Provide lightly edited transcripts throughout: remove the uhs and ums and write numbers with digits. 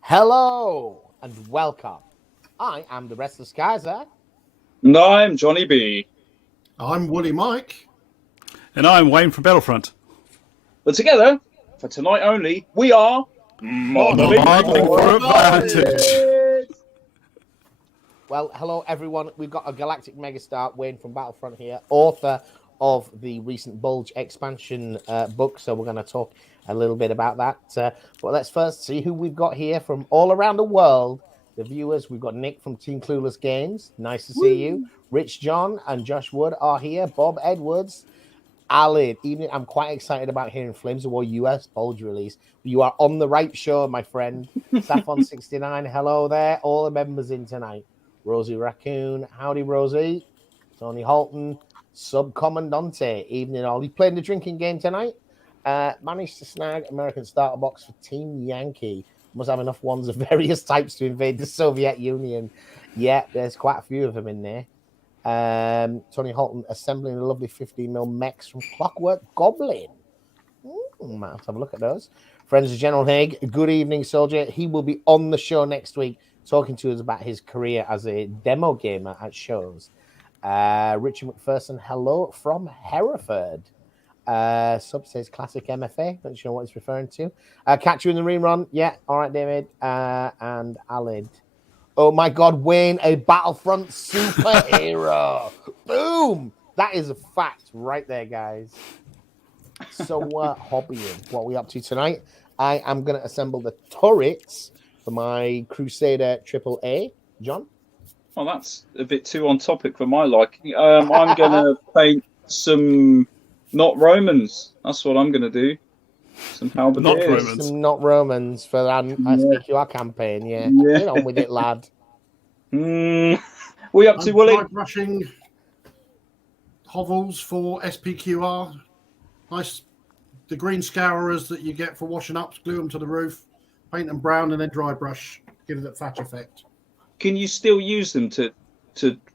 Hello and welcome. I am the Restless Kaiser. And I'm Johnny B. I'm Woolly Mike. And I'm Wayne from Battlefront. But together, for tonight only, we are Modeling for Advantage. Well, hello everyone. We've got a galactic megastar, Wayne from Battlefront here, author of the recent Bulge expansion book. So we're going to talk a little bit about that. But let's first see who we've got here from all around the world. The viewers, we've got Nick from Team Clueless Games. Nice to see you. Rich John and Josh Wood are here. Bob Edwards. Alid, evening. I'm quite excited about hearing Flames of War US Bulge release. You are on the right show, my friend. Saffron69, hello there. All the members in tonight. Rosie Raccoon, howdy Rosie. Tony Halton, Subcommandante, evening all. You playing the drinking game tonight? Managed to snag American starter box for Team Yankee. Must have enough ones of various types to invade the Soviet Union. Yeah, there's quite a few of them in there. Tony Halton assembling a lovely 15mm mechs from Clockwork Goblin. Might have to have a look at those. Friends of General Haig, good evening, soldier. He will be on the show next week talking to us about his career as a demo gamer at shows. Richard McPherson, hello from Hereford. Sub says classic MfA. Don't you know what he's referring to? Catch you in the rerun. Yeah, all right, David. And Alid. Oh my God, Wayne, a Battlefront superhero. Boom! That is a fact right there, guys. So, hobbying. What are we up to tonight? I am going to assemble the turrets for my Crusader AAA. John? Well, that's a bit too on topic for my liking. I'm going to paint some not Romans. That's what I'm going to do. Some halberdiers. Some not Romans for our SPQR campaign, yeah. Get on with it, lad. We up to, Willie? Brushing hovels for SPQR. Nice. The green scourers that you get for washing up, glue them to the roof, paint them brown, and then dry brush. Give it that thatch effect. Can you still use them to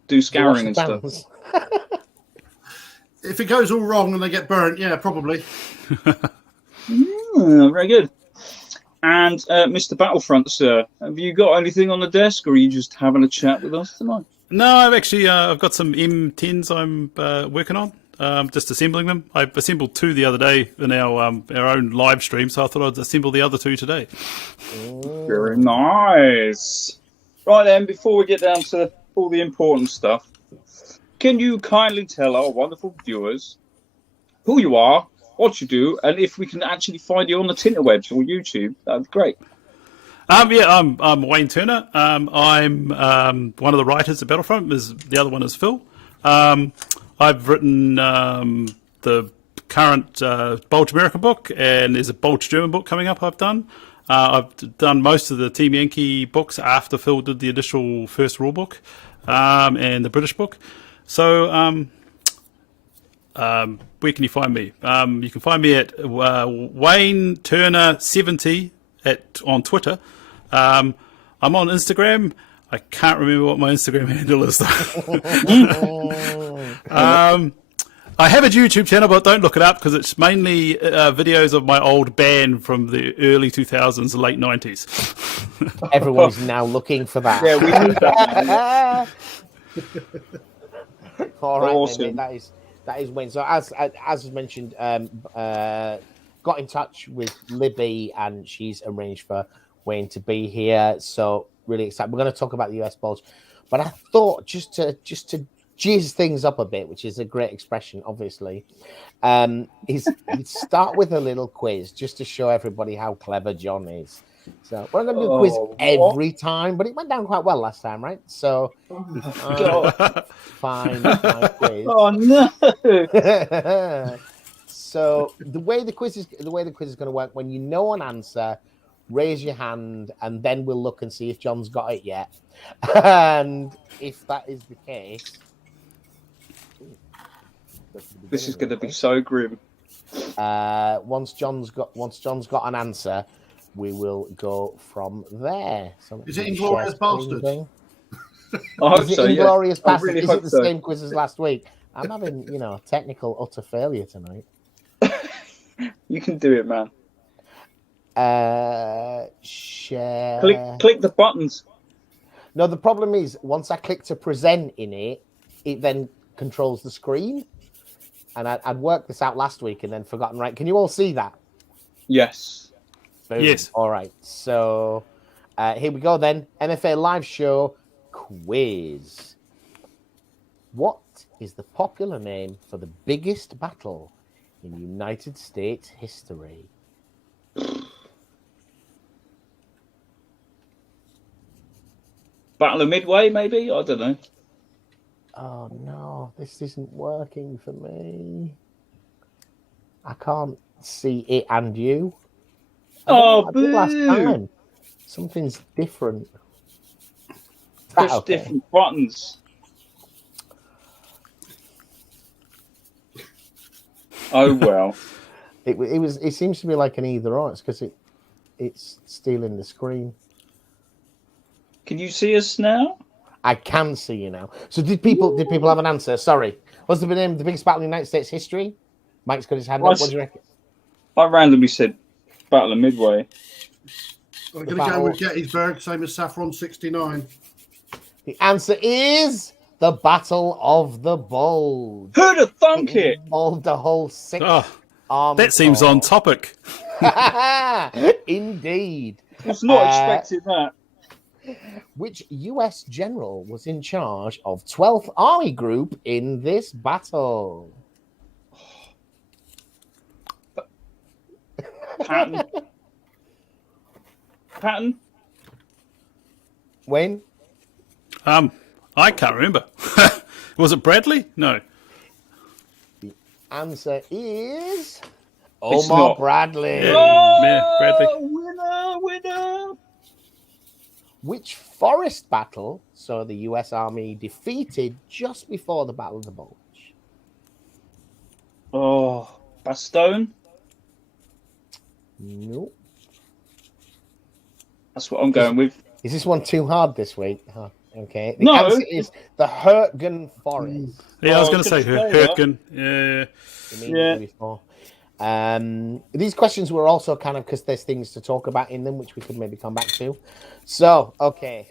do scouring and stuff? If it goes all wrong and they get burnt, yeah, probably. Very good. And Mr. Battlefront, sir, have you got anything on the desk, or are you just having a chat with us tonight? No, I've actually I've got some M10s I'm working on, just assembling them. I assembled 2 the other day in our own live stream, so I thought I'd assemble the other 2 today. Very nice. Right then, before we get down to all the important stuff, can you kindly tell our wonderful viewers who you are, what you do, and if we can actually find you on the Tinterwebs or YouTube? That'd be great. I'm Wayne Turner. I'm one of the writers at Battlefront. The other one is Phil. I've written the current Bulge American book, and there's a Bulge German book coming up I've done. I've done most of the Team Yankee books after Phil did the initial first rule book and the British book. So where can you find me? You can find me at Wayne Turner 70 on Twitter. I'm on Instagram. I can't remember what my Instagram handle is though. I have a YouTube channel, but don't look it up because it's mainly videos of my old band from the early 2000s, late 90s. Everyone's now looking for that. Yeah, we need that. All right, awesome. That is Wayne. So as mentioned, got in touch with Libby, and she's arranged for Wayne to be here. So really excited. We're going to talk about the US Bulge, but I thought just to jizz things up a bit, which is a great expression, obviously, is start with a little quiz just to show everybody how clever John is. So we're not going to do a quiz every time, but it went down quite well last time, right? So fine quiz. Oh no! So the way the quiz is going to work, when you know an answer, raise your hand, and then we'll look and see if John's got it yet. And if that is the case, This is going to be so grim. Once John's got an answer, we will go from there. So is it Inglourious Basterds? I hope Is it so. Yeah, Inglorious I Bastards? really Is hope it the so. same quiz as last week? I'm having, technical utter failure tonight. You can do it, man. Share. Click the buttons. No, the problem is once I click to present in it, it then controls the screen. And I'd worked this out last week and then forgotten. Right? Can you all see that? Yes. Boom. Yes. All right. So here we go then. MfA live show quiz. What is the popular name for the biggest battle in United States history? Battle of Midway, maybe? I don't know. Oh no, this isn't working for me. I can't see it and you. I did last time. Something's different. Push different buttons. Oh well. It seems to be like an either or. It's because it's stealing the screen. Can you see us now? I can see you now. So did people have an answer? Sorry. What's the name of the biggest battle in United States history? Mike's got his hand up. What do you reckon? I randomly said Battle of Midway. I'm going to go with Gettysburg, same as Saffron 69. The answer is the Battle of the Bulge. Who'd have thunk it? Involved the whole six. That seems on topic. Indeed. I was not expecting that. Which US general was in charge of 12th Army Group in this battle? Patton? Wayne? I can't remember. Was it Bradley? No. The answer is It's Omar not. Bradley. Yeah, Bradley. Winner. Which forest battle saw the US Army defeated just before the Battle of the Bulge? Oh, Bastogne? Nope. That's what I'm going with. Is this one too hard this week? Huh. Okay. The No. answer is the Hurtgen Forest. Yeah, I was going to I say was gonna say Hurtgen. Yeah. Immediately before. These questions were also kind of because there's things to talk about in them, which we could maybe come back to. So, okay.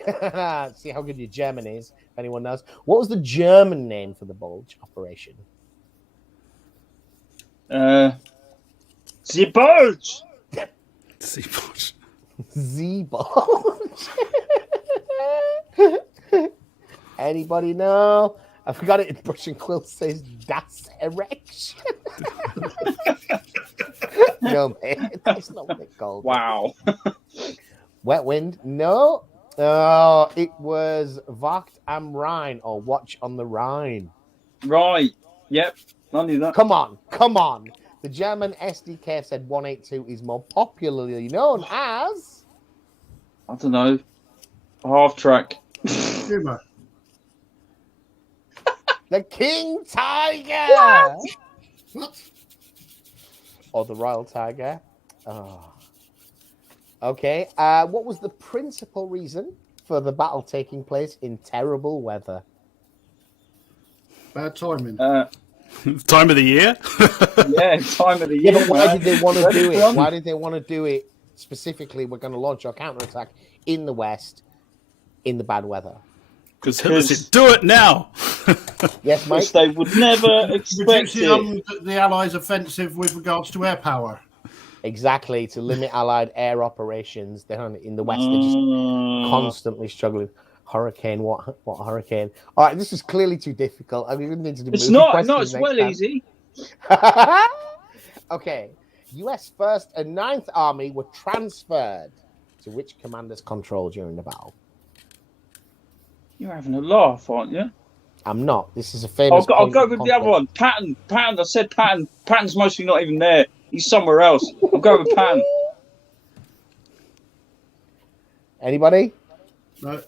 See how good your German is, if anyone knows. What was the German name for the Bulge operation? The Bulge. Seaport. Z-Bulge. Anybody know? I forgot it in Brush and Quill says Das Erection. No, man, that's not what it's called. Wow. Wet Wind? No. Oh, it was Wacht am Rhein or Watch on the Rhine. Right. Yep. I knew that. Come on. The German SDK said 182 is more popularly known as... I don't know. Half track. Humour. The King Tiger. What? Or the Royal Tiger. Oh. Okay. What was the principal reason for the battle taking place in terrible weather? Bad timing. Time of the year? Yeah, time of the year. Yeah, but why did they want to do it? Battlefront. Why did they want to do it specifically? We're going to launch our counterattack in the West in the bad weather. Because Hitler said, do it now. Yes, Mike? Which they would never expect Reducing it. the Allies' offensive with regards to air power. Exactly, to limit Allied air operations. They're in the West. They're just constantly struggling. Hurricane, what hurricane? All right, this is clearly too difficult. I mean, we need to do It's movie not. questions No, it's next well time. easy. Okay. US 1st and 9th Army were transferred to which commander's control during the battle? You're having a laugh, aren't you? I'm not. This is a famous. I'll point go of with the other conflict. one. Patton. I said Patton. Patton's mostly not even there. He's somewhere else. I'll go with Patton. Anybody? No.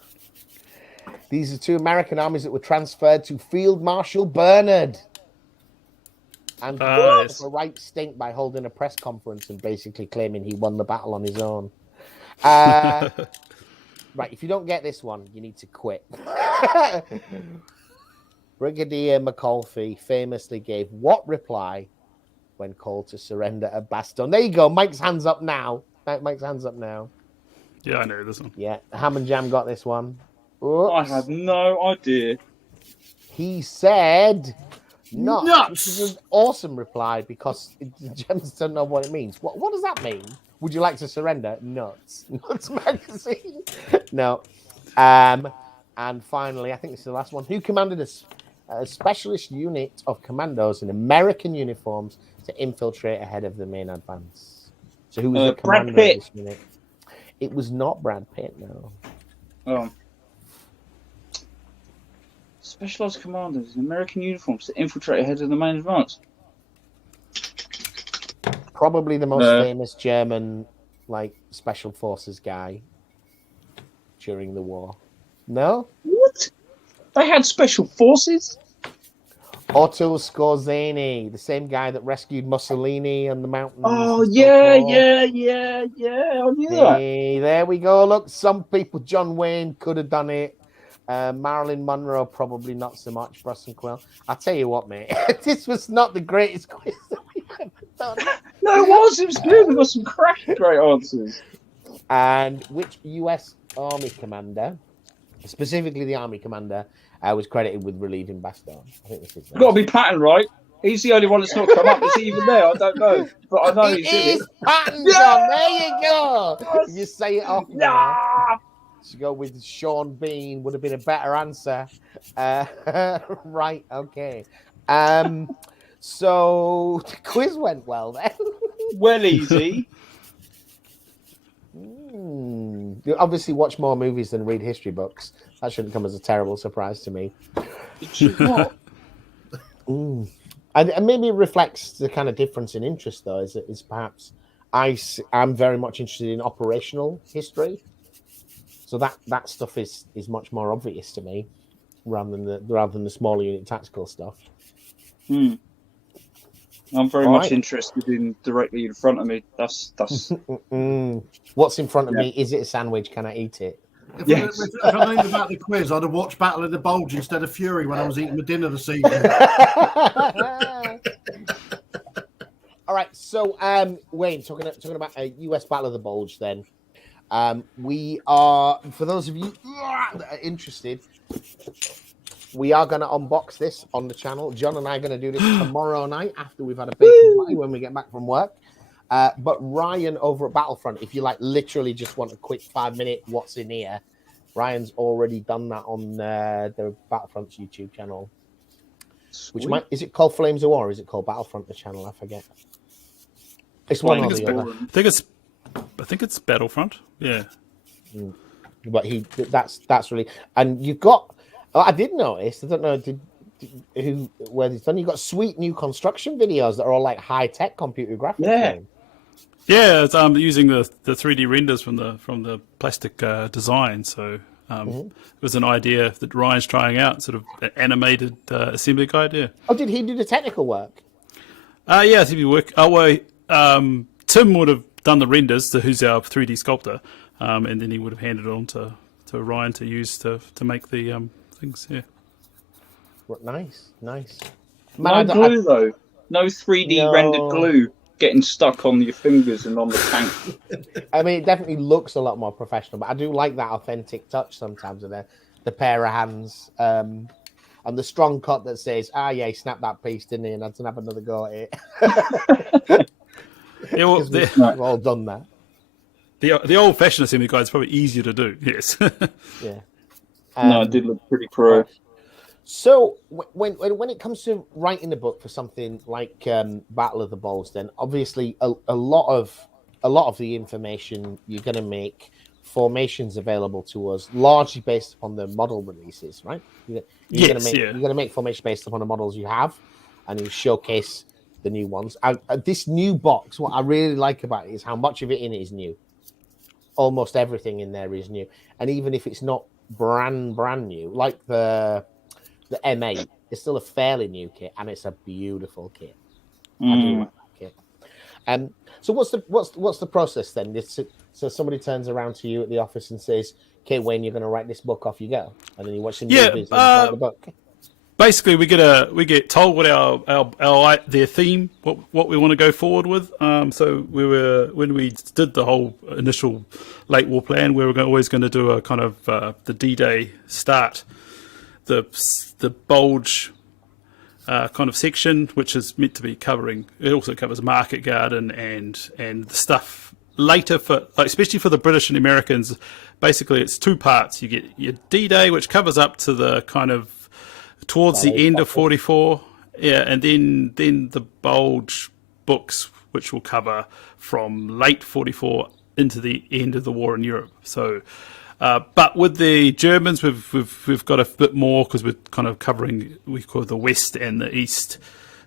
These are two American armies that were transferred to Field Marshal Bernard. And Yes. the right stink by holding a press conference and basically claiming he won the battle on his own. Right, if you don't get this one, you need to quit. Brigadier McAuliffe famously gave what reply when called to surrender at Bastogne? There you go. Mike's hands up now. Mike's hands up now. Yeah, I know this one. Yeah, Ham and Jam got this one. I have no idea. He said nuts. Which is an Nuts. awesome reply because Gems don't know what it means. What does that mean? Would you like to surrender? Nuts. Nuts magazine. No. And finally, I think this is the last one. Who commanded a specialist unit of commandos in American uniforms to infiltrate ahead of the main advance? So who was the commander of this unit? It was not Brad Pitt, no. Oh. Specialized commanders in American uniforms to infiltrate ahead of the main advance. Probably the most famous German, special forces guy during the war. No? What? They had special forces? Otto Skorzeny, the same guy that rescued Mussolini on the mountains. Oh, yeah. I knew that. Hey, there we go. Look, some people, John Wayne could have done it. Marilyn Monroe, probably not so much. Bruce and Quill. I'll tell you what, mate. This was not the greatest quiz that we've ever done. No, it was. It was good. We got some cracking great answers. And which US Army commander, specifically the Army commander, was credited with relieving Bastogne? I think this is. Got to be Patton, right? He's the only one that's not come up. Is he even there? I don't know, but I know he's in it. Patton, John. There you go. You say it off now. Yeah. To go with Sean Bean would have been a better answer. Right, okay. So the quiz went well then. Well, easy. You obviously watch more movies than read history books. That shouldn't come as a terrible surprise to me. It should not. And maybe it reflects the kind of difference in interest, though, is perhaps I'm very much interested in operational history. So that stuff is much more obvious to me rather than the smaller unit tactical stuff. I'm very much interested in directly in front of me. That's What's in front of me? Is it a sandwich? Can I eat it? Yes. If I knew about the quiz, I'd have watched Battle of the Bulge instead of Fury when I was eating my dinner this evening. All right, so Wayne, talking about a US Battle of the Bulge, then we are, for those of you that are interested, we are going to unbox this on the channel. John and I are going to do this tomorrow night after we've had a bacon pie when we get back from work. But Ryan over at Battlefront, if you literally just want a quick 5-minute what's in here, Ryan's already done that on the Battlefront's YouTube channel. Which is it called Flames of War? Or is it called Battlefront the channel? I forget. It's one or the other. I think it's Battlefront. Yeah. But that's really, and you've got. I did notice. I don't know where it's done. You've got sweet new construction videos that are all high tech computer graphics. Yeah. Yeah, it's, using the 3D renders from the plastic design. So it was an idea that Ryan's trying out, sort of an animated assembly guide. Yeah. Oh, did he do the technical work? Yeah, I think he work. Tim would have done the renders, who's our 3D sculptor, and then he would have handed it on to Ryan to use to make the things. Yeah. Nice. No glue though. No 3D rendered glue getting stuck on your fingers and on the tank. I mean, it definitely looks a lot more professional, but I do like that authentic touch sometimes of the pair of hands and the strong cut that says, yeah, he snapped that piece, didn't he? And I didn't have another go at it. Yeah, well, we've all done that. The old-fashioned assembly guide is probably easier to do. Yes. Yeah. No, it did look pretty pro. So when it comes to writing the book for something like Battle of the Bulge, then obviously a lot of the information you're going to make formations available to us, largely based upon the model releases, right? You're going to make formation based upon the models you have, and you showcase the new ones. This new box, what I really like about it is how much of it in it is new. Almost everything in there is new, and even if it's not brand new, like the M8, it's still a fairly new kit, and it's a beautiful kit. I do like that kit. So what's the process then? So somebody turns around to you at the office and says, okay, Wayne, you're going to write this book, off you go, and then you watch the Yeah, movies and write the book. Basically, we get told what their theme, what we want to go forward with. So when we did the whole initial late war plan, we were always going to do a kind of the D-Day start, the Bulge kind of section, which is meant to be covering. It also covers Market Garden and the stuff later for, like, especially for the British and Americans. Basically, it's two parts. You get your D-Day, which covers up to the kind of towards the end of 44, and then the Bulge books, which will cover from late 44 into the end of the war in Europe. So, but with the Germans, we've got a bit more because we're kind of covering, we call it the West and the East.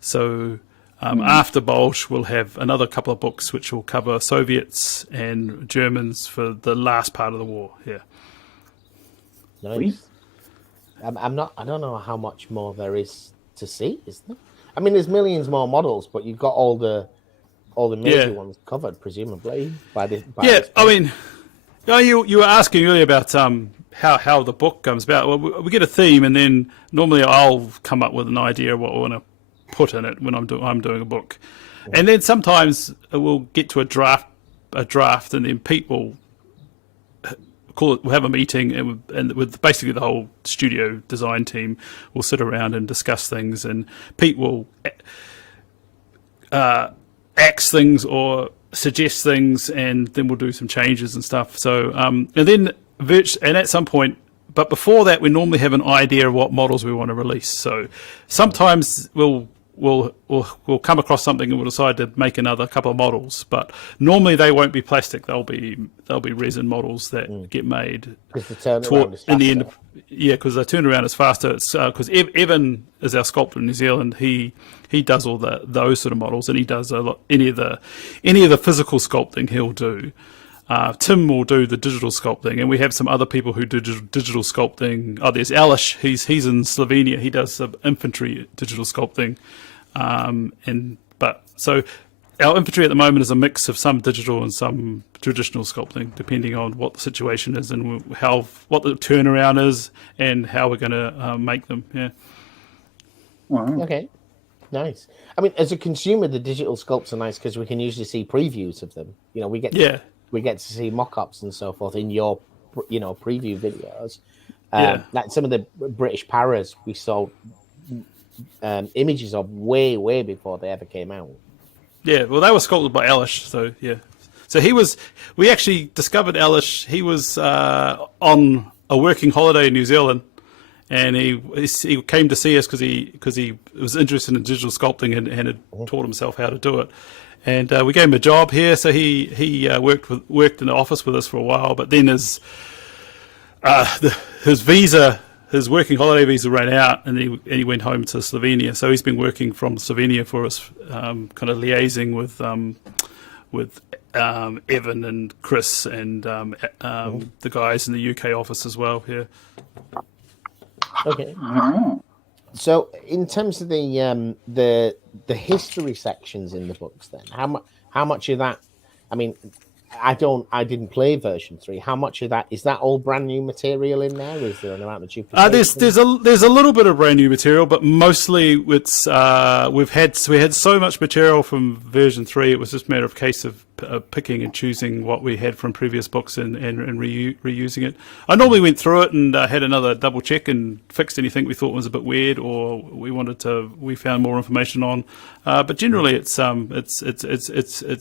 So after Bulge, we'll have another couple of books which will cover Soviets and Germans for the last part of the war. Yeah. Nice. I don't know how much more there is to see, is there? I mean, there's millions more models, but you've got all the major ones covered, presumably by this. I mean, you were asking earlier about how the book comes about. Well, we get a theme, and then normally I'll come up with an idea of what I want to put in it when I'm doing a book, and then sometimes we'll get to a draft, and then Pete will we'll have a meeting, and with basically the whole studio design team, we'll sit around and discuss things, and Pete will axe things or suggest things, and then we'll do some changes and stuff. So and at some point, but before that, we normally have an idea of what models we want to release. So sometimes we'll come across something and we'll decide to make another couple of models, but normally they won't be plastic. They'll be resin models that get made in the end. Yeah, because they turn around as faster. It's because Evan is our sculptor in New Zealand. He does all those sort of models, and he does a lot, any of the physical sculpting he'll do. Tim will do the digital sculpting, and we have some other people who do digital sculpting. Oh, there's Alish. He's in Slovenia. He does infantry digital sculpting, so our infantry at the moment is a mix of some digital and some traditional sculpting, depending on what the situation is and what the turnaround is and how we're going to make them. Yeah. Wow. Okay. Nice. I mean, as a consumer, the digital sculpts are nice because we can usually see previews of them. You know, we get to see mock-ups and so forth in your, preview videos. Like some of the British paras we saw images of way before they ever came out. Yeah, well, they were sculpted by Alish, so yeah. So we actually discovered Alish. He was on a working holiday in New Zealand, and he came to see us because he was interested in digital sculpting and had taught himself how to do it. And we gave him a job here, so he worked in the office with us for a while. But then his working holiday visa ran out, and he went home to Slovenia. So he's been working from Slovenia for us, kind of liaising with Evan and Chris and the guys in the UK office as well. Yeah. Okay. So, in terms of the history sections in the books, then how much of that? I mean, I didn't play version 3. How much of that is that all brand new material in there? Is there an amount of duplication? There's a little bit of brand new material, but mostly it's we had so much material from version 3. It was just a matter of case of picking and choosing what we had from previous books and reusing it. I normally went through it and had another double check and fixed anything we thought was a bit weird or we found more information on. But generally, it's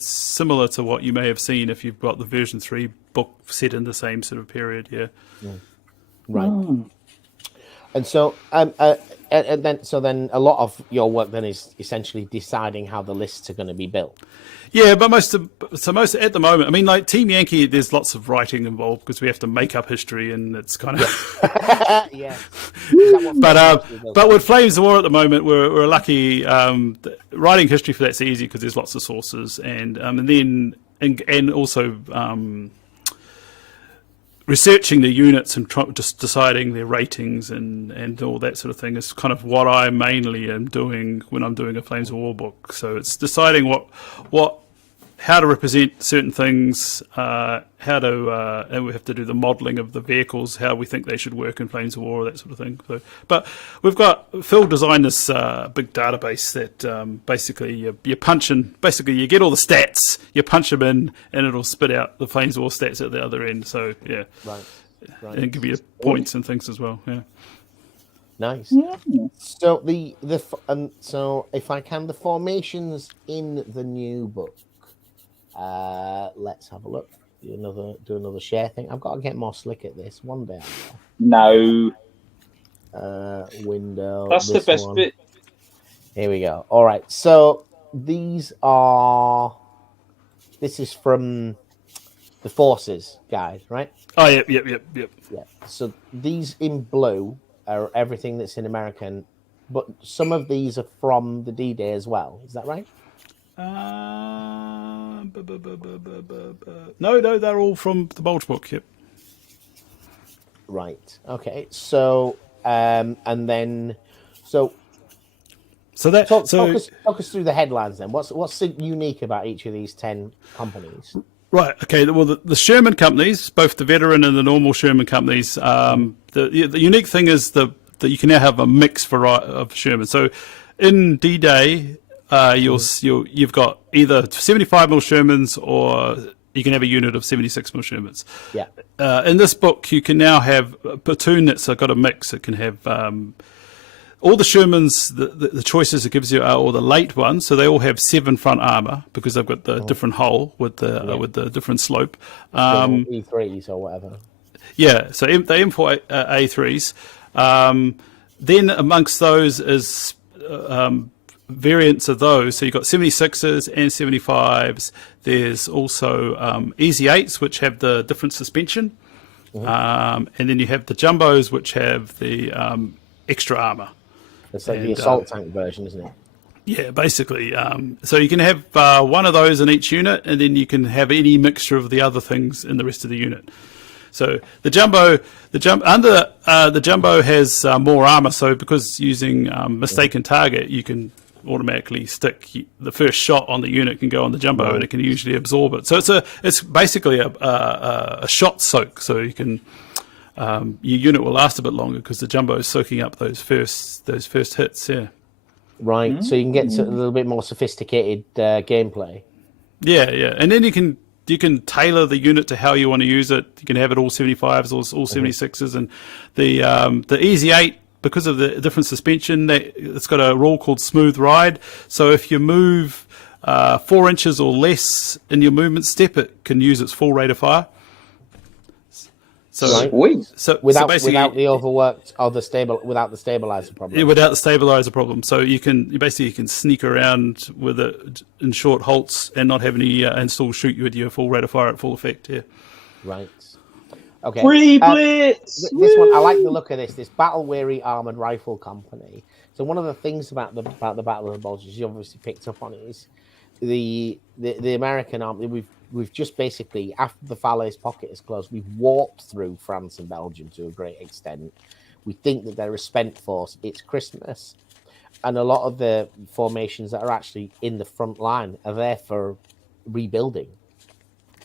similar to what you may have seen if you've got the version 3 book set in the same sort of period. Yeah. Right. And so, then a lot of your work then is essentially deciding how the lists are going to be built. Yeah, but most at the moment, I mean, like Team Yankee, there's lots of writing involved because we have to make up history, and it's kind of yeah. But with Flames of War at the moment, we're lucky. Writing history for that's easy because there's lots of sources, and also researching the units and just deciding their ratings and all that sort of thing is kind of what I mainly am doing when I'm doing a Flames of War book. So it's deciding how to represent certain things, and we have to do the modelling of the vehicles, how we think they should work in Flames of War, that sort of thing. So, but we've got Phil designed this big database that basically you punch in, basically you get all the stats, you punch them in, and it'll spit out the Flames of War stats at the other end. So yeah, right. And give you points and things as well. Yeah. Nice. So so if I can, the formations in the new book. Let's have a look. Do another share thing. I've got to get more slick at this. One day. No. Window. That's the best bit. Here we go. All right. So this is from the Forces guide, right? Oh, yep. Yeah. So these in blue are everything that's in American, but some of these are from the D-Day as well. Is that right? No, they're all from the Bulge book. Yep. Right. Okay. So, and then, so that talk us through the headlines then. What's unique about each of these 10 companies? Right. Okay. Well, the Sherman companies, both the veteran and the normal Sherman companies, the unique thing is that you can now have a mix of Sherman. So, in D-Day, you've got either 75mm Shermans or you can have a unit of 76mm Shermans. Yeah. In this book, you can now have a platoon that's got a mix. It can have all the Shermans. The choices it gives you are all the late ones, so they all have 7 front armor because they've got the different hull with the different slope. E3s or whatever. Yeah, so the M4 A3s. Then amongst those is variants of those. So you've got 76s and 75s. There's also Easy 8s, which have the different suspension. And then you have the Jumbos, which have the extra armor. It's like the assault tank version, isn't it? Yeah, basically. So you can have one of those in each unit, and then you can have any mixture of the other things in the rest of the unit. So the Jumbo has more armor. So because using mistaken target, you can automatically stick the first shot on the unit can go on the Jumbo, and it can usually absorb it. So it's basically a shot soak. So you can your unit will last a bit longer because the Jumbo is soaking up those first hits. Yeah. Right. So you can get to a little bit more sophisticated gameplay. Yeah, and then you can tailor the unit to how you want to use it. You can have it all 75s or all 76s, and the Easy 8, because of the different suspension, it's got a rule called smooth ride. So if you move 4 inches or less in your movement step, it can use its full rate of fire. So, without the overworked or without the stabilizer problem. Yeah, without the stabilizer problem. So you can sneak around with it in short halts and not have any and still shoot you with your full rate of fire at full effect. Yeah. Right. Okay. Free blitz. This one, I like the look of this battle weary armored rifle company. So one of the things about the Battle of the Bulge, you obviously picked up on, is the American army. We've just basically, after the Falaise pocket is closed, we've warped through France and Belgium to a great extent. We think that they're a spent force. It's Christmas. And a lot of the formations that are actually in the front line are there for rebuilding.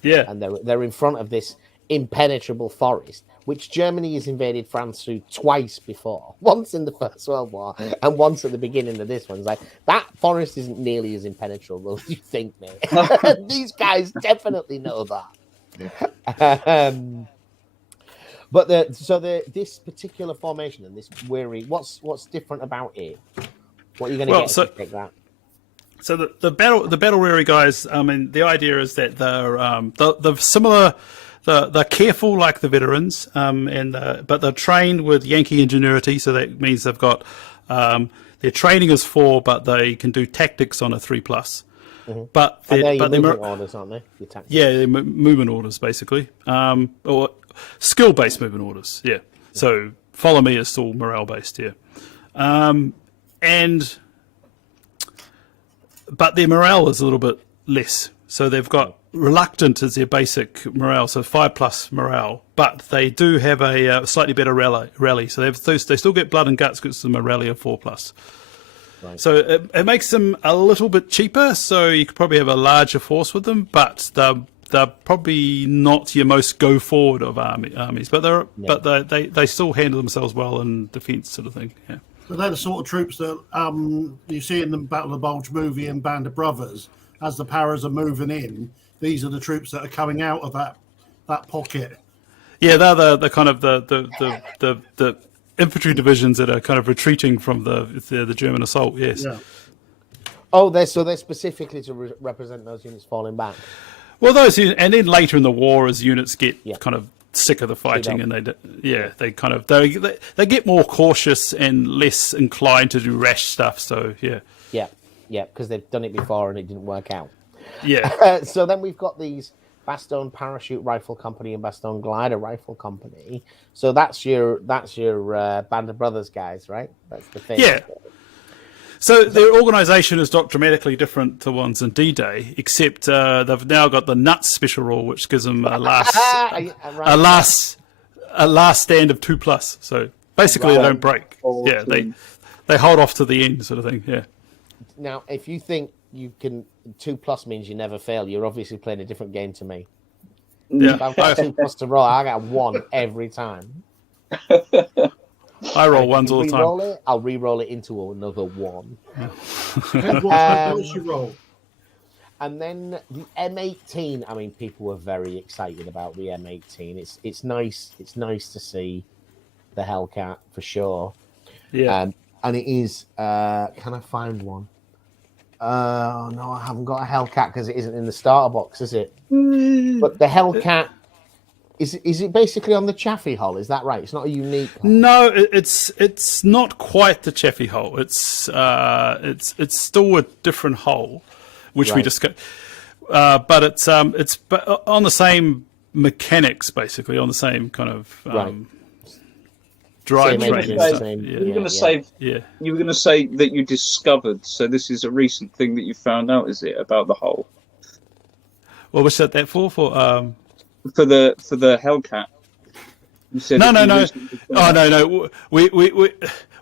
Yeah. And they're in front of this impenetrable forest, which Germany has invaded France through twice before. Once in the First World War and once at the beginning of this one. It's like, that forest isn't nearly as impenetrable as you think, mate. These guys definitely know that. But this particular formation and this weary, what's different about it? What are you going to get to pick that? So the battle weary guys, I mean, the idea is that they're similar. They're careful like the veterans, but they're trained with Yankee ingenuity. So that means they've got their training is 4, but they can do tactics on a 3+. Mm-hmm. But they're movement orders, aren't they? Yeah, they're movement orders basically, or skill-based movement orders. Yeah. So follow me is still morale-based. Yeah, but their morale is a little bit less. So they've got reluctant as their basic morale, so 5+ morale, but they do have a slightly better rally. So they still get blood and guts because it's a morale of 4+. Right. So it makes them a little bit cheaper. So you could probably have a larger force with them, but they're probably not your most go forward of armies. But they still handle themselves well in defence, sort of thing. Yeah. So they're the sort of troops that you see in the Battle of the Bulge movie and Band of Brothers. As the Paras are moving in, these are the troops that are coming out of that pocket. Yeah, they're the kind of the infantry divisions that are kind of retreating from the German assault. Yes. Yeah. Oh, they're specifically to represent those units falling back. Well, and then later in the war, as units get kind of sick of the fighting, and they get more cautious and less inclined to do rash stuff. So yeah, because they've done it before and it didn't work out. Yeah. So then we've got these Bastogne Parachute Rifle Company and Bastogne Glider Rifle Company. So that's your Band of Brothers guys, right? That's the thing. Yeah. So their organisation is not dramatically different to ones in D-Day, except they've now got the nuts special rule, which gives them a last stand of 2+. So basically, they don't break. Yeah, they hold off to the end, sort of thing. Yeah. Now, if you think you can 2+ means you never fail, you're obviously playing a different game to me. Yeah. If I've got 2+ to roll, I got 1 every time. I roll ones all the time. I'll re-roll it into another 1. What you roll? And then the M18. I mean, people were very excited about the M18. It's nice. It's nice to see the Hellcat for sure. Yeah. And it is. Can I find one? No, I haven't got a Hellcat because it isn't in the starter box, is it? But the Hellcat. Is it basically on the Chaffee hull? Is that right? It's not a unique hull. No, it's not quite the Chaffee hull. It's still a different hull, which we discussed. But it's on the same mechanics, basically on the same kind of drivetrain. You were going to say that you discovered. So this is a recent thing that you found out, is it, about the hull? What was that for? For the Hellcat. You said no. Oh no. We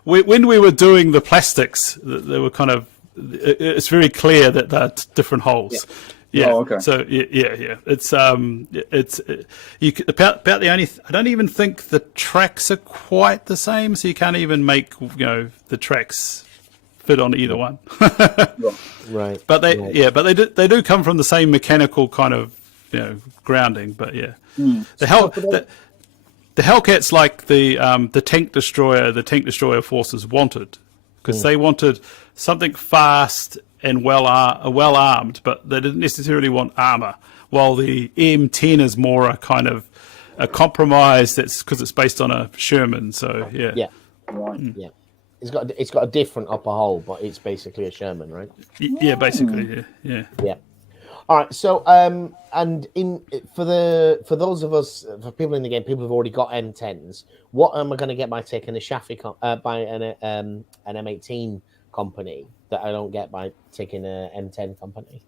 when we were doing the plastics, they were kind of. It's very clear that they're different holes. Yeah. Oh, okay. So yeah. It's about the only. I don't even think the tracks are quite the same, so you can't even make the tracks fit on either one. Right. But they do come from the same mechanical kind of grounding. But yeah, the Hellcat's like the tank destroyer. The tank destroyer forces wanted, because they wanted something fast and well armed, but they didn't necessarily want armor. While the M10 is more a kind of a compromise. That's because it's based on a Sherman. So yeah. Yeah. It's got a different upper hull, but it's basically a Sherman, right? Yeah, basically. Yeah. All right. So, and for those of us, for people in the game, people have already got M10s. What am I going to get by taking a Chaffee by an M18 company that I don't get by taking a M10 company?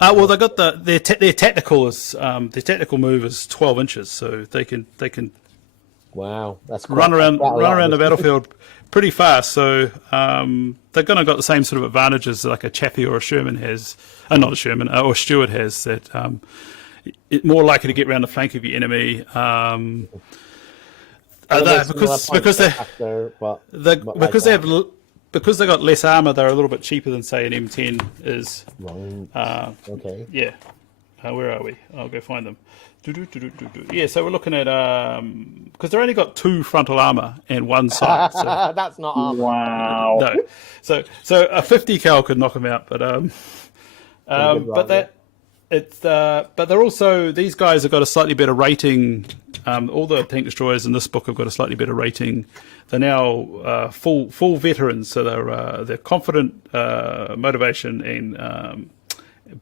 Well, they got their technical is their technical move is 12 inches, so they can. Wow, that's run around the battlefield pretty fast. So they're going to got the same sort of advantages like a Chaffee or a Sherman has, not a Sherman or a Stuart has. That it's more likely to get around the flank of your enemy. Because they got less armor, they're a little bit cheaper than say an M10 is. Okay. Yeah. Where are we? I'll go find them. Yeah, so we're looking at because they've only got 2 frontal armor and 1 side. So. That's not armor. Wow. No, so a 50 cal could knock them out, but they're also, these guys have got a slightly better rating. All the tank destroyers in this book have got a slightly better rating. They're now full veterans, so they're confident, motivation, and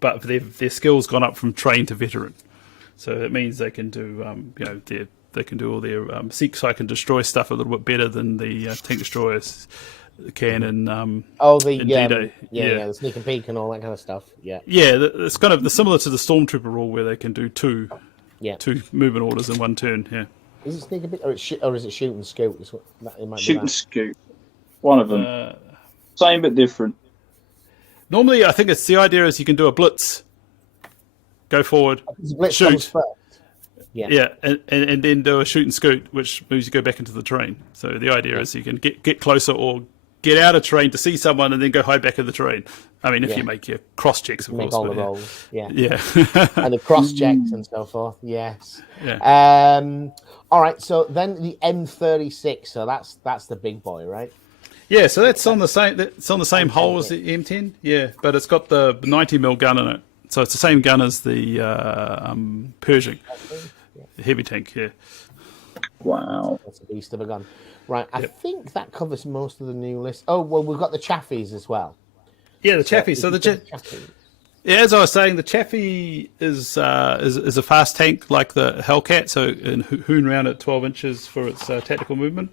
but their skills gone up from trained to veteran. So it means they can do, they can do all their seek, psych, and destroy stuff a little bit better than the tank destroyers can in D-Day. The sneak and peek and all that kind of stuff. Yeah, it's kind of similar to the stormtrooper rule where they can do two movement orders in one turn. Yeah, is it sneak and peek or is it shoot and scoot? Shoot and scoot. One of them. Same but different. Normally, I think it's the idea is you can do a blitz, go forward, Blitz comes shoot. first. Yeah. Yeah, and then do a shoot and scoot, which moves you go back into the terrain. So the idea is you can get closer or get out of terrain to see someone and then go hide back in the terrain. I mean, if you make your cross checks, of Make course. all the rolls. Yeah. Yeah. And the cross checks and so forth. Yes. Yeah. All right. So then the M36. So that's the big boy, right? Yeah, so that's on the same. It's on the same hull as the M10. Yeah, but it's got the 90mm gun in it, so it's the same gun as the Pershing, the heavy tank. Yeah. Wow. That's a beast of a gun. Right. I think that covers most of the new list. Oh well, we've got the Chaffies as well. Yeah, the Chaffee. So the Chaffies. yeah, as I was saying, the Chaffee is a fast tank like the Hellcat, so hewn round at 12 inches for its tactical movement.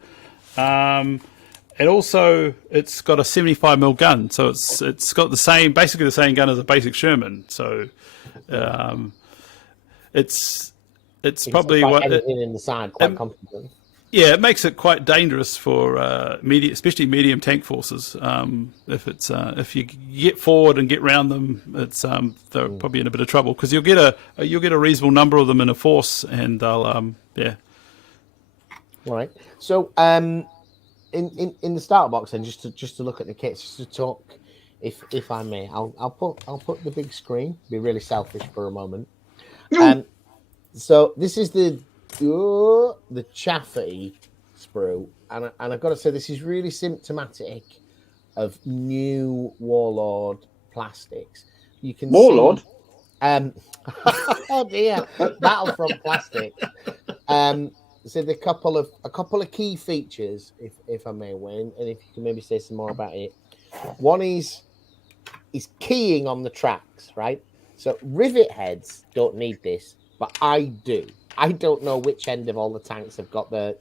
And also, it's got a 75mm gun, so it's got basically the same gun as a basic Sherman. So, it's probably what anything in the side quite comfortably. Yeah, it makes it quite dangerous for especially medium tank forces. If you get forward and get round them, they're probably in a bit of trouble because you'll get a reasonable number of them in a force, and they'll yeah. All right. So in the starter box, then just to look at the kits, just to talk, if I may, I'll put the big screen. Be really selfish for a moment. So this is the Chaffee sprue, and I've got to say this is really symptomatic of new Warlord plastics. You can Warlord. See, oh dear, Battlefront plastic. So a couple of key features, if I may, Wayne, and if you can maybe say some more about it. One is keying on the tracks, right? So rivet heads don't need this, but I do. I don't know which end of all the tanks have got the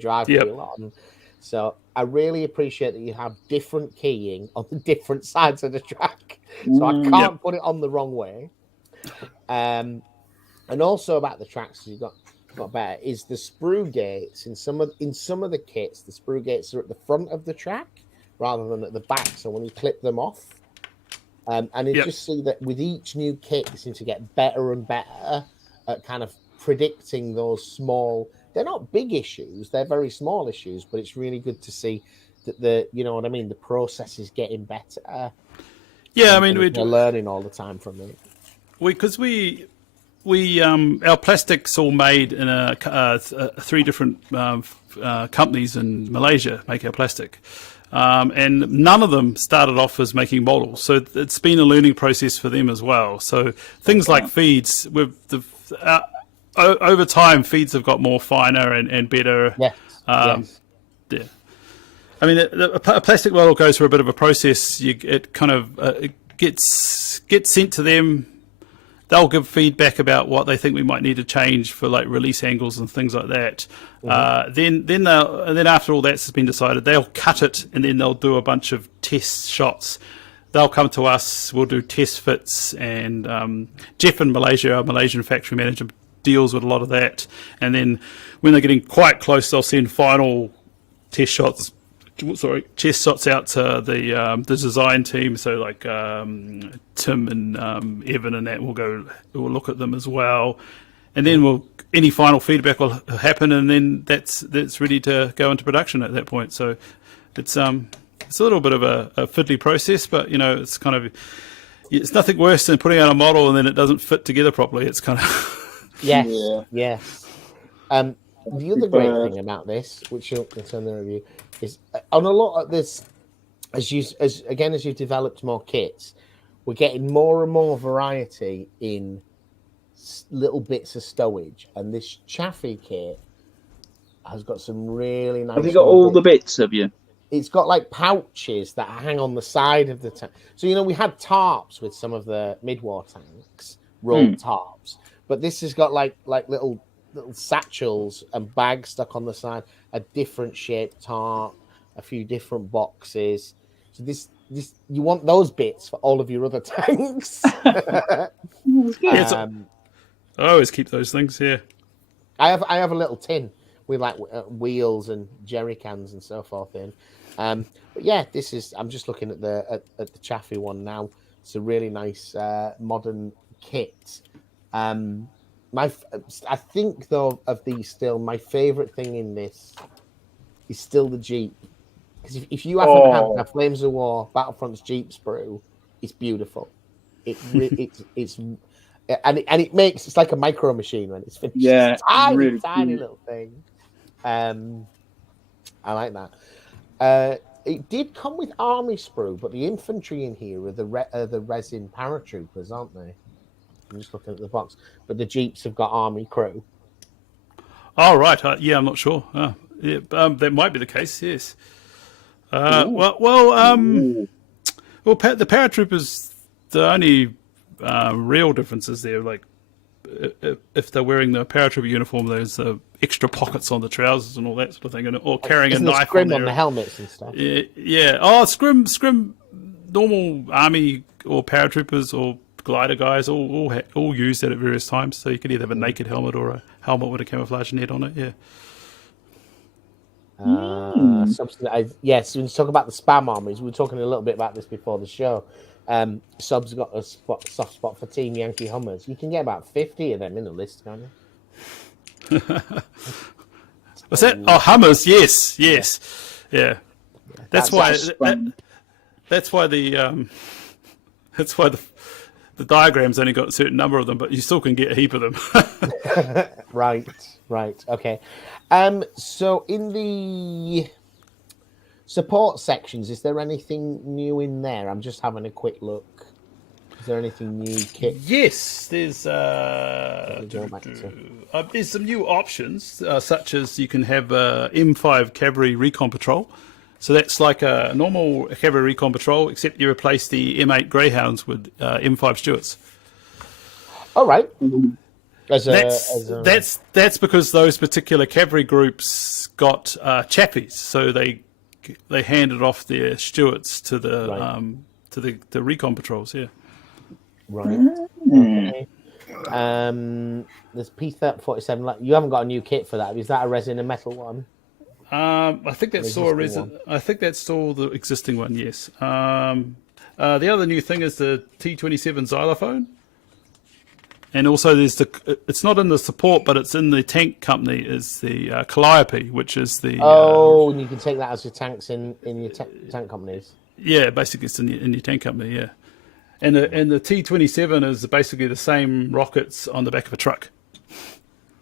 drive wheel on. So I really appreciate that you have different keying on the different sides of the track. So I can't put it on the wrong way. And also about the tracks, you've got better is the sprue gates in some of the kits. The sprue gates are at the front of the track rather than at the back. So when you clip them off, and you just see that with each new kit, you seem to get better and better at kind of predicting those small. They're not big issues; they're very small issues. But it's really good to see that the process is getting better. Yeah, I mean we're learning all the time from it. Because our plastic's all made in three different companies in Malaysia make our plastic, and none of them started off as making models. So it's been a learning process for them as well. So things like feeds, over time, feeds have got more finer and better. Yes. Yeah. I mean, a plastic model goes through a bit of a process. It gets sent to them. They'll give feedback about what they think we might need to change for like release angles and things like that. Then after all that's been decided, they'll cut it and then they'll do a bunch of test shots. They'll come to us. We'll do test fits, and Jeff in Malaysia, our Malaysian factory manager, deals with a lot of that. And then when they're getting quite close, they'll send final test shots out to the design team. So like Tim and Evan and that we'll look at them as well, and then any final feedback will happen, and then that's ready to go into production at that point. So it's a little bit of a fiddly process, but it's kind of it's nothing worse than putting out a model and then it doesn't fit together properly. It's kind of yes. The other great thing about this, which you'll turn the review, is on a lot of this, as you've developed more kits, we're getting more and more variety in little bits of stowage, and this Chaffee kit has got some really nice. Have you got all the bits? Have you? It's got like pouches that hang on the side of the tank. So we had tarps with some of the mid-war tanks, rolled tarps, but this has got like little satchels and bags stuck on the side, a different shaped tarp, a few different boxes. So this you want those bits for all of your other tanks. I always keep those things here. I have a little tin with like wheels and jerry cans and so forth in. But yeah, this is. I'm just looking at the Chaffee one now. It's a really nice modern kit. I think though of these still, my favorite thing in this is still the Jeep. Because if you haven't had the Flames of War Battlefront's Jeep sprue, it's beautiful. It's and it makes it's like a micro machine when it's finished. Yeah, it's tiny, really tiny cute. little thing. I like that. It did come with army sprue, but the infantry in here are the resin paratroopers, aren't they? I'm just looking at the box, but the Jeeps have got army crew. Oh right, yeah, I'm not sure. Yeah, that might be the case. Yes. The paratroopers. The only real differences there, like if they're wearing the paratrooper uniform, there's extra pockets on the trousers and all that sort of thing, or carrying a knife scrim on the helmets and stuff. Yeah. Oh, scrim. Normal army or paratroopers or glider guys all use that at various times. So you could either have a naked helmet or a helmet with a camouflage net on it. Yeah. Yes, when you talk about the spam armies, we were talking a little bit about this before the show. Sub's got a soft spot for Team Yankee Hummers. You can get about 50 of them in the list, can't you? What's that? Oh, Hummers, yes. Yeah. That's why the diagram's only got a certain number of them, but you still can get a heap of them. Right. Okay. So in the support sections, is there anything new in there? I'm just having a quick look. Is there anything new, Kit? Yes, there's some new options, such as you can have M5 cavalry recon patrol. So that's like a normal cavalry recon patrol, except you replace the M8 Greyhounds with M5 Stuarts. All right. That's because those particular cavalry groups got chappies, so they handed off their Stuarts to the recon patrols. Yeah. Right. Okay. There's P47. You haven't got a new kit for that. Is that a resin and metal one? I think that's still a resin. I think that's still the existing one. Yes. The other new thing is the T27 xylophone. And also, it's not in the support, but it's in the tank company. Is the Calliope, which is the and you can take that as your tanks in your tank companies. Yeah, basically, it's in your tank company. Yeah, and the T27 is basically the same rockets on the back of a truck.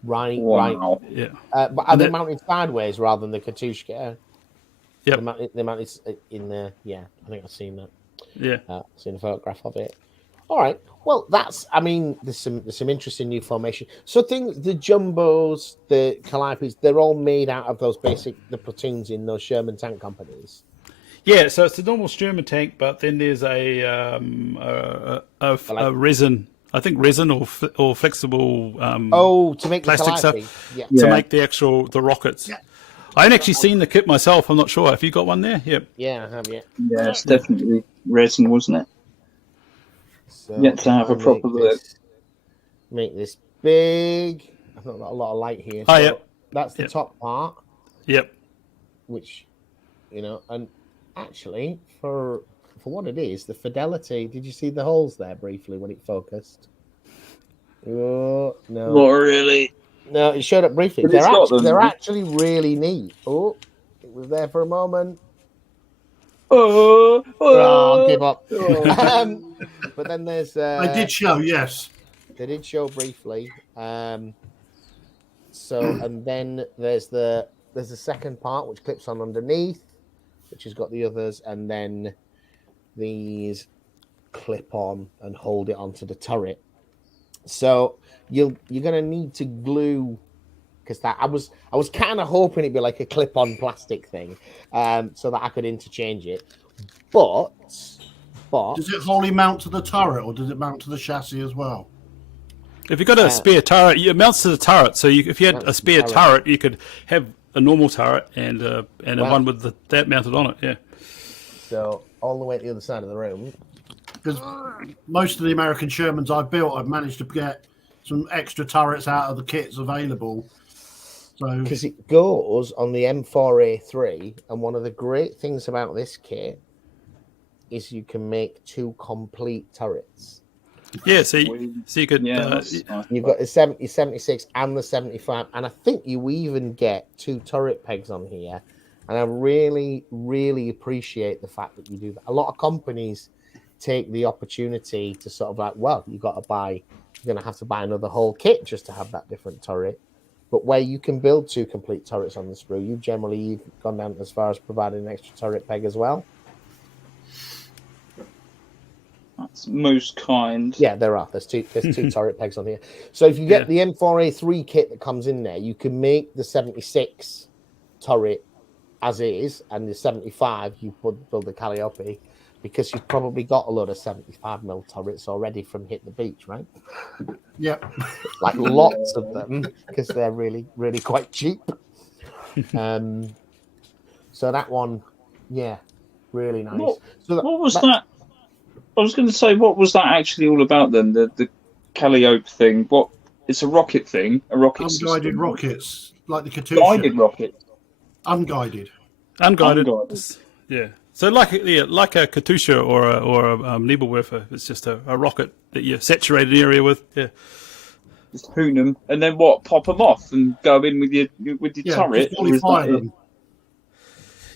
Right. Wow. Right. Yeah. But are they mounted sideways rather than the Katushka? Yeah. They're mounted in the. Yeah, I think I've seen that. Yeah. I've seen a photograph of it. All right. Well, there's some interesting new formation. So the Jumbos, the Calipes, they're all made out of those the platoons in those Sherman tank companies. Yeah, so it's a normal Sherman tank, but then there's a resin, I think resin or flexible to make plastic the stuff to make the rockets. Yeah. I haven't actually seen the kit myself. I'm not sure. Have you got one there? Yep. Yeah, I have. Yeah. Yeah, it's definitely resin, wasn't it? So Yet to have a proper look. Make this big. I've not got a lot of light here. Oh, yep. That's the top part. Yep. Which, and actually, for what it is, the fidelity. Did you see the holes there briefly when it focused? Oh no! Not really. No, it showed up briefly. They're actually really neat. Oh, it was there for a moment. I'll give up. But then there's. They did show, yes. They did show briefly. And then there's the second part which clips on underneath, which has got the others, and then these clip on and hold it onto the turret. So you're gonna need to glue, because I was kind of hoping it'd be like a clip-on plastic thing, so that I could interchange it. But does it wholly mount to the turret, or does it mount to the chassis as well? If you've got a spare turret, it mounts to the turret. So if you had a spare turret, you could have a normal turret and one with that mounted on it. Yeah. So all the way to the other side of the room. Because most of the American Shermans I've built, I've managed to get some extra turrets out of the kits available. So because it goes on the M4A3, and one of the great things about this kit is you can make 2 complete turrets. Yeah, so you could. Yeah, that's nice. You've got the 70, 76 and the 75, and I think you even get 2 turret pegs on here. And I really, really appreciate the fact that you do that. A lot of companies take the opportunity to sort of like, well, you're going to have to buy another whole kit just to have that different turret. But where you can build 2 complete turrets on the sprue, you've gone down as far as providing an extra turret peg as well. That's most kind. Yeah, there's two turret pegs on here. So if you get the M4A3 kit that comes in there, you can make the 76 turret as is, and the 75 you build the Calliope, because you've probably got a load of 75mm turrets already from Hit the Beach, right? yeah, Like lots of them, because they're really, really quite cheap. So that one, yeah, really nice. What was that? I was going to say, what was that actually all about then? The Calliope thing. What? It's a rocket thing. A rocket unguided system. Rockets, like the Katusha. Guided rocket. Unguided. Unguided. Yeah. So like a Katusha or a Nebelwerfer, it's just a rocket that you saturate an area with. Yeah. Just hoon them, and then what? Pop them off and go in with your turret. Just fully fire them.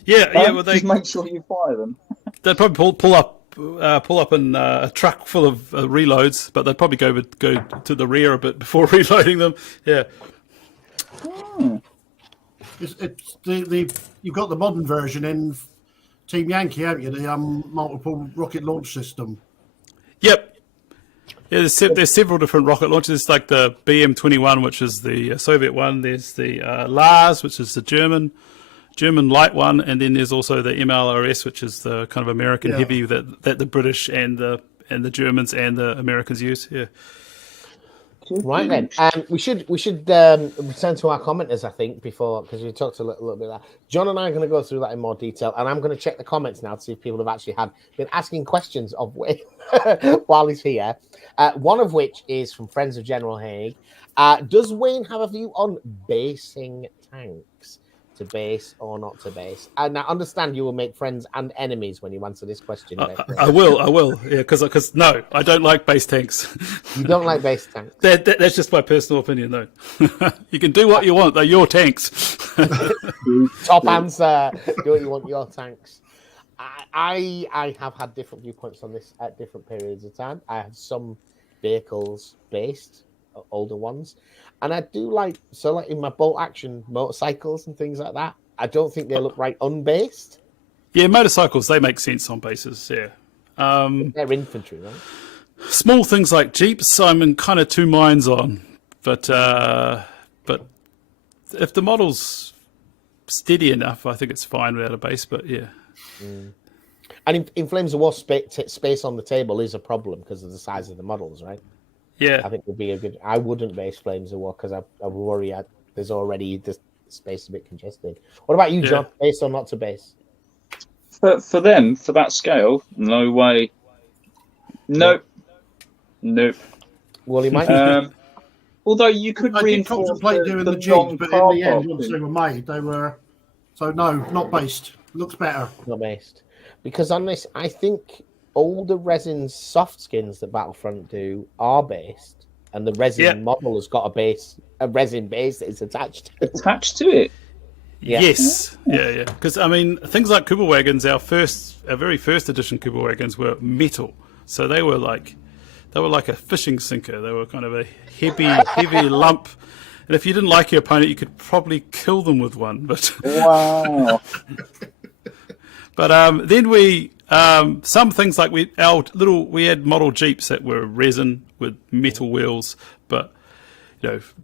Yeah. Well, just make sure you fire them. They'd probably pull up in a truck full of reloads, but they'd probably go to the rear a bit before reloading them. Yeah. It's you've got the modern version in Team Yankee, haven't you? The multiple rocket launch system. Yep. Yeah, there's several different rocket launchers, like the BM-21, which is the Soviet one. There's the Lars, which is the German light one, and then there's also the MLRS, which is the kind of American heavy that the British and the Germans and the Americans use. Yeah. Right then, we should return to our commenters, I think, because we talked a little bit of that. John and I are going to go through that in more detail, and I'm going to check the comments now to see if people have actually been asking questions of Wayne while he's here. One of which is from Friends of General Haig. Does Wayne have a view on basing tanks? To base or not to base? And I understand you will make friends and enemies when you answer this question. I will. Yeah, because no, I don't like base tanks. You don't like base tanks? That's just my personal opinion, though. You can do what you want; they're your tanks. Top answer. Do what you want, your tanks. I have had different viewpoints on this at different periods of time. I have some vehicles based, older ones. And I do like in my bolt action motorcycles and things like that, I don't think they look right unbased. Yeah, motorcycles, they make sense on bases, yeah. They're infantry, right? Small things like Jeeps, I'm in kind of two minds on. But if the model's steady enough, I think it's fine without a base, but yeah. Mm. And in Flames of War, space on the table is a problem because of the size of the models, right? Yeah, I think would be a good. I wouldn't base Flames of War because I worry there's already the space a bit congested. What about you, John? Base or not to base? For them, for that scale, no way. Nope. Well, he might. Although you could I did reinforce contemplate doing the Jeeps, but in the end, once they were made, they were. So no, not based. Looks better. Not based, because on this, I think all the resin soft skins that Battlefront do are based, and the resin model has got a resin base that is attached to it. Yeah. Yes, yeah. Because I mean, things like Cooper wagons, our very first edition Cooper wagons were metal, so they were like a fishing sinker. They were kind of a heavy lump. And if you didn't like your opponent, you could probably kill them with one. But wow. But then we some things like we had model Jeeps that were resin with metal wheels, but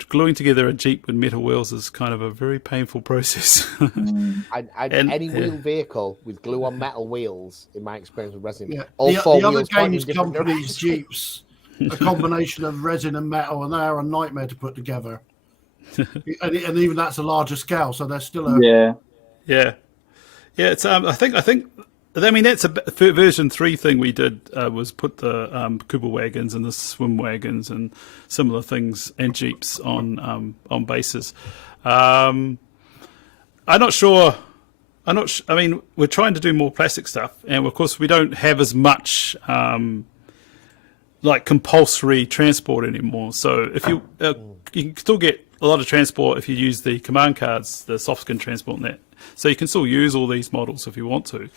gluing together a Jeep with metal wheels is kind of a very painful process. Any wheel vehicle with glue on metal wheels, in my experience with resin, the four other games companies' Jeeps, a combination of resin and metal, and they are a nightmare to put together. and even that's a larger scale, so they're still a yeah. It's I think that's a version 3 thing we did was put the Cooper wagons and the swim wagons and similar things and Jeeps on bases. I'm not sure. I mean, we're trying to do more plastic stuff, and of course, we don't have as much like compulsory transport anymore. So if you can still get a lot of transport if you use the command cards, the soft skin transport, and that. So you can still use all these models if you want to,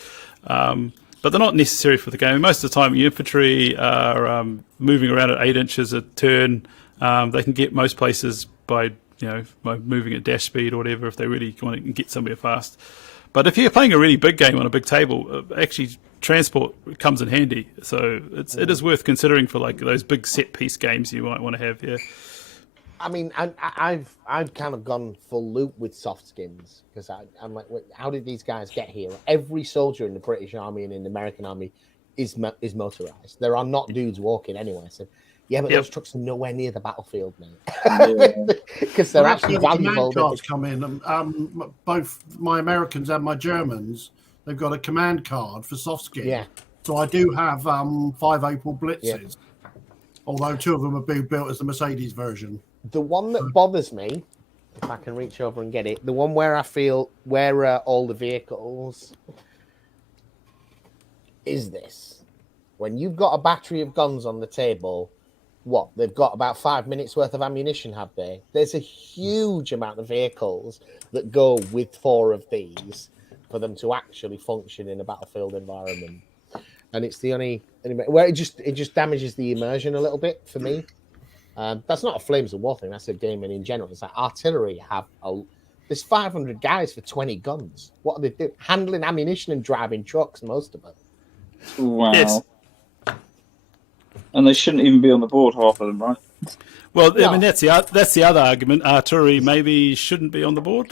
but they're not necessary for the game. Most of the time, your infantry are moving around at 8 inches a turn. They can get most places by moving at dash speed or whatever if they really want to get somewhere fast. But if you're playing a really big game on a big table, actually transport comes in handy. So it is worth considering for like those big set piece games you might want to have. Yeah. I mean, I've kind of gone full loop with soft skins because I'm like, how did these guys get here? Every soldier in the British Army and in the American Army is motorized. There are not dudes walking anywhere. So yeah, but those trucks are nowhere near the battlefield, mate. Because they're actually valuable. Command cards come in. Both my Americans and my Germans, they've got a command card for soft skin. Yeah. So I do have 5 Opel Blitzes, although 2 of them are being built as the Mercedes version. The one that bothers me, if I can reach over and get it, the one where I feel where all the vehicles is this. When you've got a battery of guns on the table, they've got about 5 minutes worth of ammunition, have they? There's a huge amount of vehicles that go with 4 of these for them to actually function in a battlefield environment. And it's the only where it just damages the immersion a little bit for me. That's not a Flames of War thing. That's a gaming in general. It's like artillery there's 500 guys for 20 guns. What are they doing? Handling ammunition and driving trucks, most of it. Wow. Yes. And they shouldn't even be on the board, half of them, right? Well, no. I mean, that's the other argument. Artillery maybe shouldn't be on the board.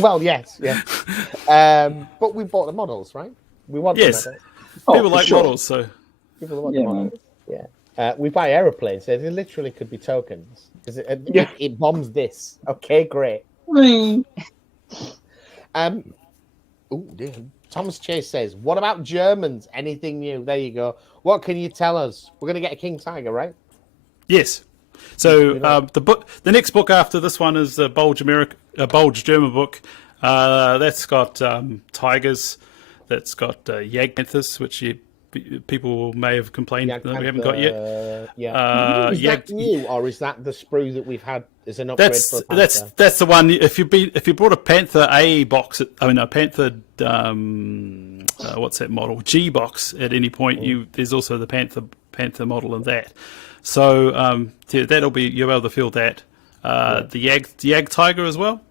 Well, yes, yeah. But we bought the models, right? We want them. People like models, so people want the models. Yeah. We buy aeroplanes. So they literally could be tokens because it bombs this. Okay, great. Thomas Chase says, "What about Germans? Anything new?" There you go. What can you tell us? We're going to get a King Tiger, right? Yes. So the next book after this one is the Bulge German book. That's got tigers. That's got Jagdpanthers, which people may have complained that we haven't got yet. Is that new, or is that the sprue that we've had as an upgrade for a Panther? That's the one. If you brought a Panther A box, a Panther what's that model? G box at any point, there's also the Panther model of that. So you'll be able to field that. The Jag Tiger as well.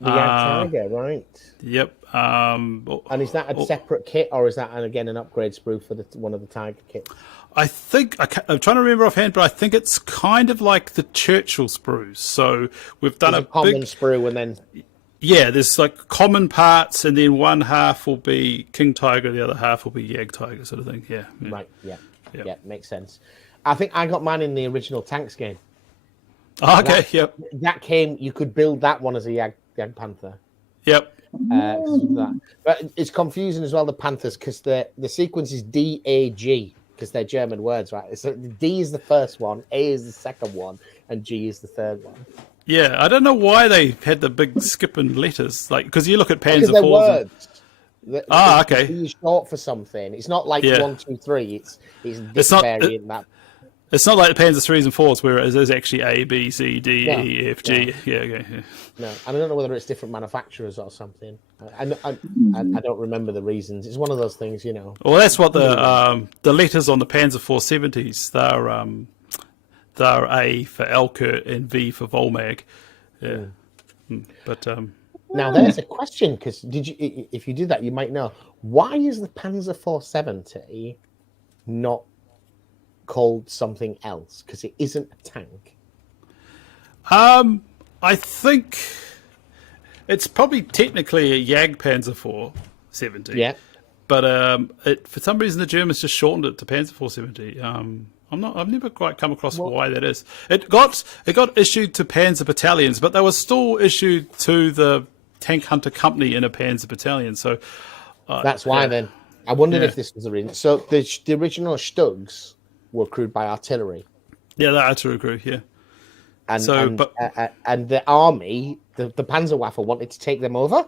The Jag Tiger, right? Yep. And is that a separate kit, or is that again an upgrade sprue for one of the Tiger kits? I think I'm trying to remember offhand, but I think it's kind of like the Churchill sprues. So we've done a common sprue, and then there's like common parts, and then one half will be King Tiger, the other half will be Jag Tiger, sort of thing. Yeah. Right. Yeah, makes sense. I think I got mine in the original Tanks game. Oh, okay. Yep. That came. You could build that one as a Jag Panther. Yep. But it's confusing as well, the Panthers, because the sequence is DAG, because they're German words, right? So D is the first one, A is the second one, and G is the third one. Yeah, I don't know why they had the big skip in letters, like because you look at Panzer IVs. Okay. D is short for something. It's not like 1, 2, 3. It's not variant that. It's not like the Panzer 3s and 4s where there's actually A, B, C, D, E, F, G. Yeah. No, and I don't know whether it's different manufacturers or something. I don't remember the reasons. It's one of those things, Well, that's what the letters on the Panzer 470s. They're A for Elkert and V for Volmag. Yeah. But now there's a question, because if you did that, you might know, why is the Panzer 470 not called something else? Because it isn't a tank. I think it's probably technically a Jagdpanzer 470. Yeah. But for some reason the Germans just shortened it to Panzer 470. I've never quite come across why that is. It got issued to Panzer battalions, but they were still issued to the Tank Hunter Company in a Panzer battalion. So that's why then. I wondered if this was the reason. So the original Stugs were crewed by artillery. Yeah, the artillery crew, yeah. and So, and the army, the Panzerwaffe wanted to take them over.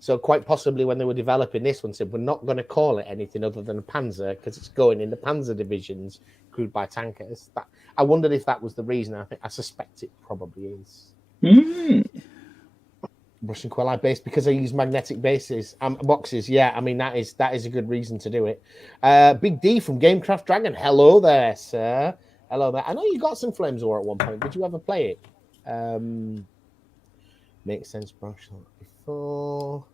So quite possibly when they were developing this one, said we're not going to call it anything other than a Panzer because it's going in the Panzer divisions crewed by tankers. I wondered if that was the reason. I suspect it probably is. Russian Quillite base because they use magnetic bases boxes. Yeah, I mean that is a good reason to do it. Big D from Gamecraft Dragon. Hello there, sir. Hello there. I know you got some Flames War at one point. Did you ever play it? Makes sense, brush before.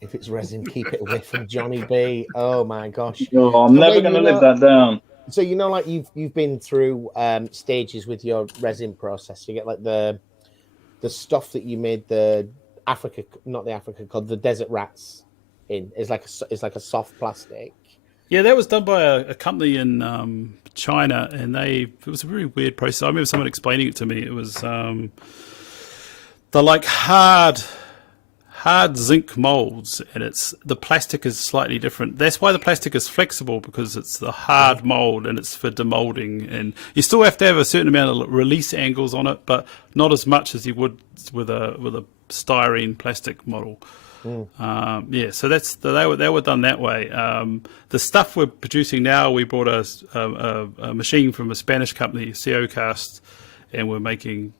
If it's resin, keep it away from Johnny B. Oh my gosh. Oh, I'm never going to live that down. So like you've been through stages with your resin process. You get like the stuff that you made the Africa, not the Africa cod, the desert rats in is like a soft plastic. Yeah, that was done by a company in China, and it was a very weird process. I remember someone explaining it to me. It was they're like hard zinc molds, and the plastic is slightly different. That's why the plastic is flexible, because it's the hard mold and it's for demolding, and you still have to have a certain amount of release angles on it, but not as much as you would with a styrene plastic model. So they were done that way. The stuff we're producing now, we brought a machine from a Spanish company, COcast, and we're making.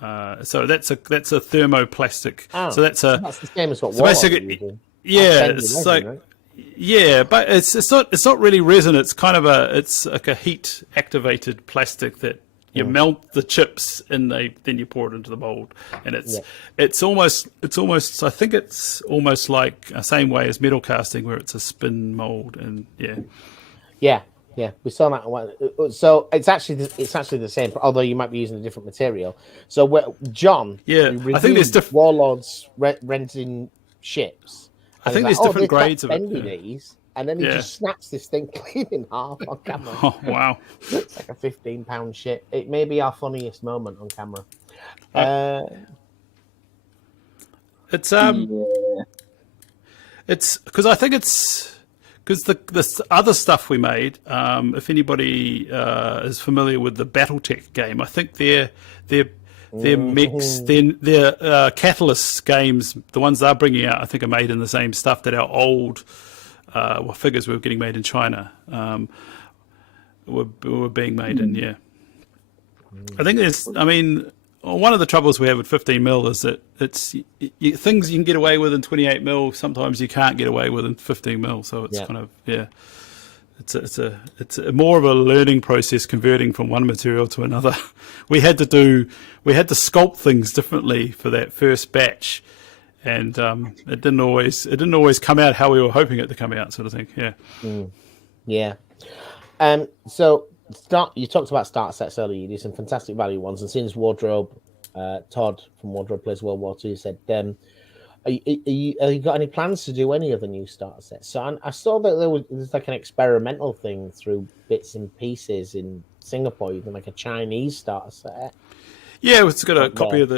So that's a thermoplastic. Oh, so that's the same as what so basically, it's like right? Yeah, but it's not really resin. It's kind of it's like a heat activated plastic that you melt the chips and then you pour it into the mold, and it's almost I think it's almost like the same way as metal casting, where it's a spin mold, and yeah, we saw that one. So it's actually the same, although you might be using a different material. So John, I think there's different Warlords renting ships. I think there's different grades of it. These, and then he just snaps this thing clean in half on camera. Oh wow! It's like a 15-pound ship. It may be our funniest moment on camera. It's because I think it's because the other stuff we made. If anybody is familiar with the BattleTech game, I think their mix, their Catalyst games, the ones they're bringing out, I think are made in the same stuff that our old figures were getting made in China were being made in. Yeah, I think one of the troubles we have with 15 mil is that it's things you can get away with in 28 mil, sometimes you can't get away with in 15 mil. So it's kind of it's a more of a learning process converting from one material to another. We had to sculpt things differently for that first batch, and it didn't always come out how we were hoping it to come out, sort of thing. Yeah. So you talked about start sets earlier. You did some fantastic value ones, and since Wardrobe, Todd from Wardrobe Plays World War II said, have you got any plans to do any of the new starter sets? So I saw that there's like an experimental thing through bits and pieces in Singapore, even like a Chinese starter set. Yeah, it's got a copy of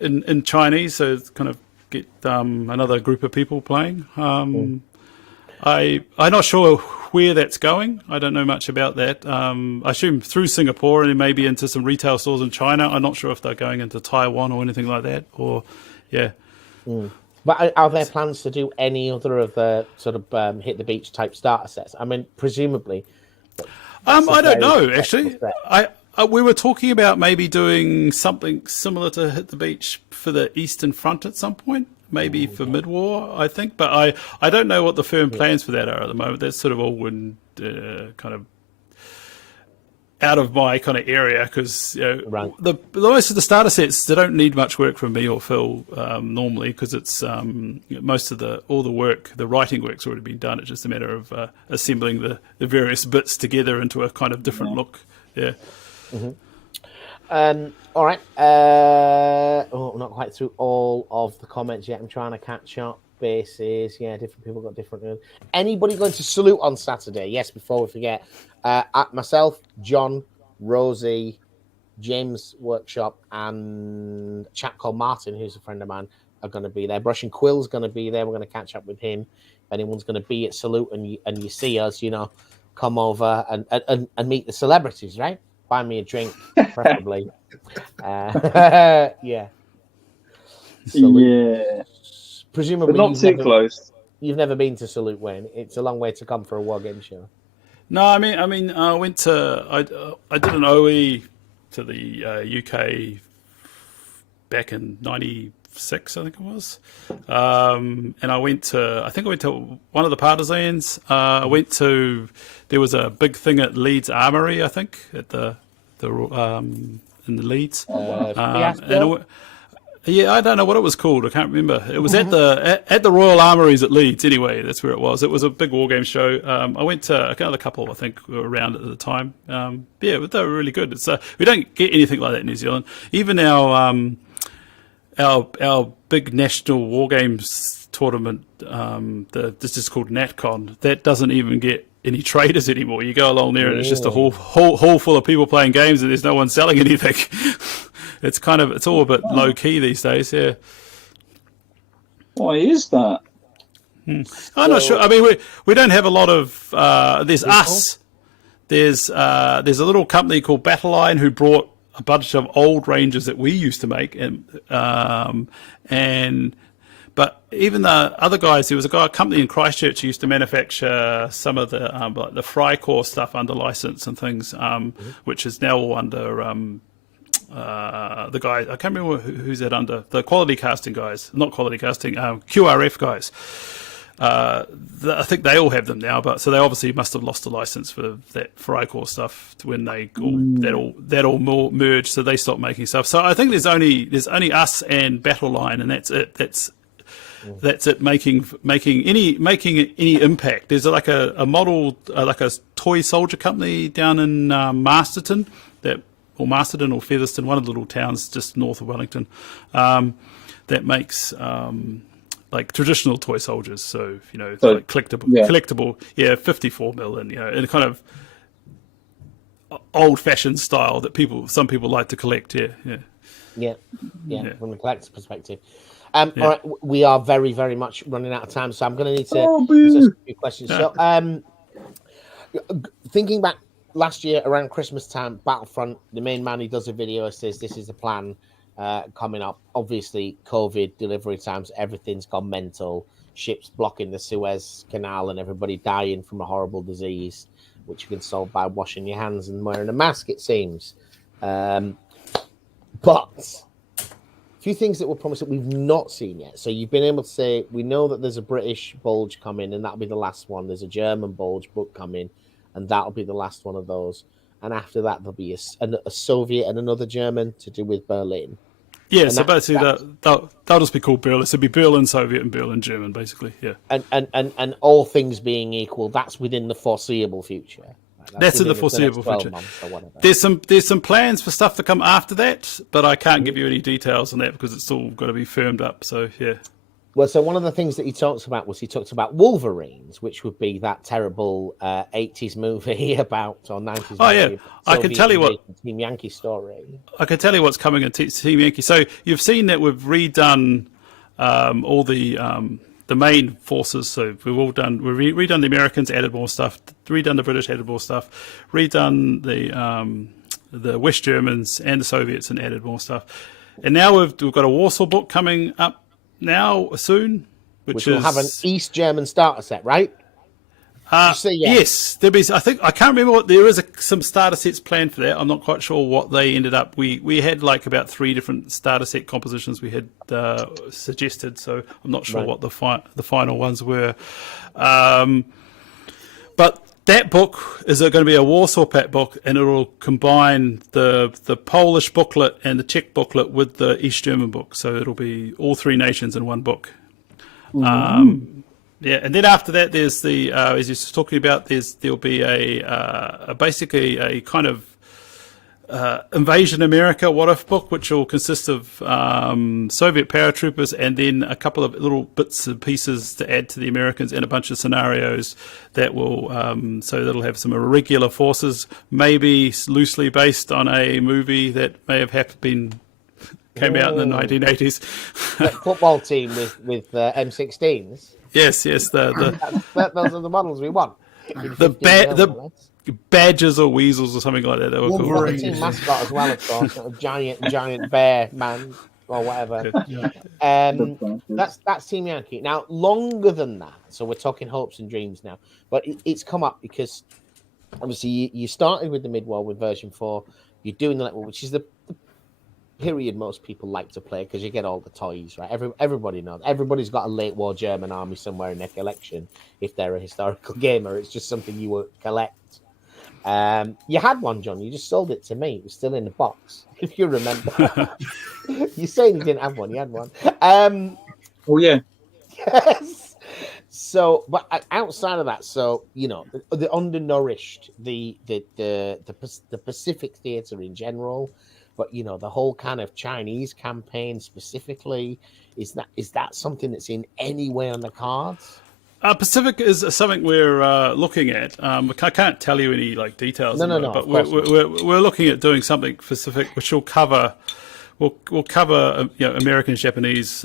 in Chinese, so it's kind of get another group of people playing. I'm not sure where that's going. I don't know much about that. I assume through Singapore and then maybe into some retail stores in China. I'm not sure if they're going into Taiwan or anything like that. But are there plans to do any other of the sort of hit the beach type starter sets? I mean, presumably. I don't know, actually. We were talking about maybe doing something similar to Hit the Beach for the Eastern Front at some point, maybe for mid-war, I think. But I don't know what the firm plans for that are at the moment. That's sort of all kind of out of my kind of area, because the most of the starter sets, they don't need much work from me or Phil normally, because it's most of all the work, the writing work's already been done. It's just a matter of assembling the various bits together into a kind of different look. Yeah. All right. Not quite through all of the comments yet. I'm trying to catch up. Bases. Yeah, different people got different. Anybody going to salute on Saturday? Yes, before we forget. At myself, John, Rosie, James Workshop, and a chap called Martin, who's a friend of mine, are going to be there. Brush and Quill's going to be there. We're going to catch up with him. If anyone's going to be at Salute and you see us, come over and meet the celebrities, right? buy me a drink, preferably. Yeah. Salute. Yeah. Presumably, But not too close. You've never been to Salute, Wayne. It's a long way to come for a war game show. No, I mean, I went to I did an OE to the UK back in '96, I think it was, and I went to one of the partisans. There was a big thing at Leeds Armoury, I think, at the in the Leeds, yeah, I don't know what it was called. I can't remember. It was at the Royal Armouries at Leeds. Anyway, that's where it was. It was a big war game show. I went to another couple, I think, who were around at the time. Yeah, but they were really good. It's we don't get anything like that in New Zealand. Even our big national war games tournament, this is called NatCon. That doesn't even get any traders anymore. You go along there and it's just a hall full of people playing games, and there's no one selling anything. It's all a bit low key these days, yeah. Why is that? I'm not sure. I mean, we don't have a lot of. There's us. There's a little company called Battleline who brought a bunch of old Rangers that we used to make, but even the other guys, there was a company in Christchurch who used to manufacture some of the like the Frycore stuff under license and things, which is now all under. The guy, I can't remember who's that under, the quality casting guys, not quality casting, QRF guys. I think they all have them now, but so they obviously must have lost the license for that Frycore stuff when they that all merged, so they stopped making stuff. So I think there's only us and Battleline, and that's it. That's it making any impact. There's like a model, like a toy soldier company down in Masterton or Masterton or Featherston, one of the little towns just north of Wellington, that makes like traditional toy soldiers. So like collectible, 54 mil, and in a kind of old-fashioned style that some people like to collect. Yeah. From a collector's perspective. All right, we are very, very much running out of time, so I'm going to need to ask a few questions. So, thinking back last year around Christmas time, Battlefront, the main man, he does a video, says this is the plan coming up. Obviously, COVID, delivery times, everything's gone mental. Ships blocking the Suez Canal and everybody dying from a horrible disease, which you can solve by washing your hands and wearing a mask, it seems. But a few things that were promised that we've not seen yet. So you've been able to say, we know that there's a British Bulge coming, and that'll be the last one. There's a German Bulge book coming, and that'll be the last one of those. And after that, there'll be a Soviet and another German to do with Berlin. Yeah, so basically they'll just be called Berlin. So it'll be Berlin Soviet and Berlin German, basically, yeah. And all things being equal, that's within the foreseeable future. That's in the foreseeable future. There's some plans for stuff to come after that, but I can't give you any details on that because it's all got to be firmed up. So yeah. Well, so one of the things that he talked about Wolverines, which would be that terrible 80s movie about, or 90s movie. I can tell you what Team Yankee story. I can tell you what's coming in Team Yankee. So you've seen that we've redone all the main forces. So we've redone the Americans, added more stuff, redone the British, added more stuff, redone the West Germans and the Soviets and added more stuff. And now we've got a Warsaw book coming up now soon, which will have an East German starter set, right? Yes, there'll be. I can't remember what there is. Some starter sets planned for that. I'm not quite sure what they ended up. We had like about 3 different starter set compositions we had suggested, so I'm not sure what the final ones were. But that book is going to be a Warsaw Pact book, and it will combine the Polish booklet and the Czech booklet with the East German book. So it'll be all 3 nations in one book. Yeah, and then after that, there's the as you're talking about, there'll be basically a kind of Invasion America What If book, which will consist of Soviet paratroopers and then a couple of little bits and pieces to add to the Americans and a bunch of scenarios that will so that'll have some irregular forces, maybe loosely based on a movie that may have came out in the 1980s. That football team with M16s. Yes. Those are the models we want. in The 15 mil, lads. badgers or weasels or something like that. They were We've got the Wolverines. team mascot as well, of course, a giant bear man or whatever. Yeah. That's Team Yankee. Now, longer than that, so we're talking hopes and dreams now, but it's come up because obviously you started with the mid-war with version 4. You're doing the which is the period most people like to play because you get all the toys, right? Everybody knows. Everybody's got a late war German army somewhere in their collection if they're a historical gamer. It's just something you would collect. You had one, John. You just sold it to me. It was still in the box, if you remember. You saying you didn't have one. You had one. Oh, yeah. Yes. So, but outside of that, so the undernourished, the Pacific theater in general, but the whole kind of Chinese campaign specifically, is that something that's in any way on the cards? Pacific is something we're looking at. I can't tell you any details. No. But we're looking at doing something specific, which will cover. We'll cover American, Japanese,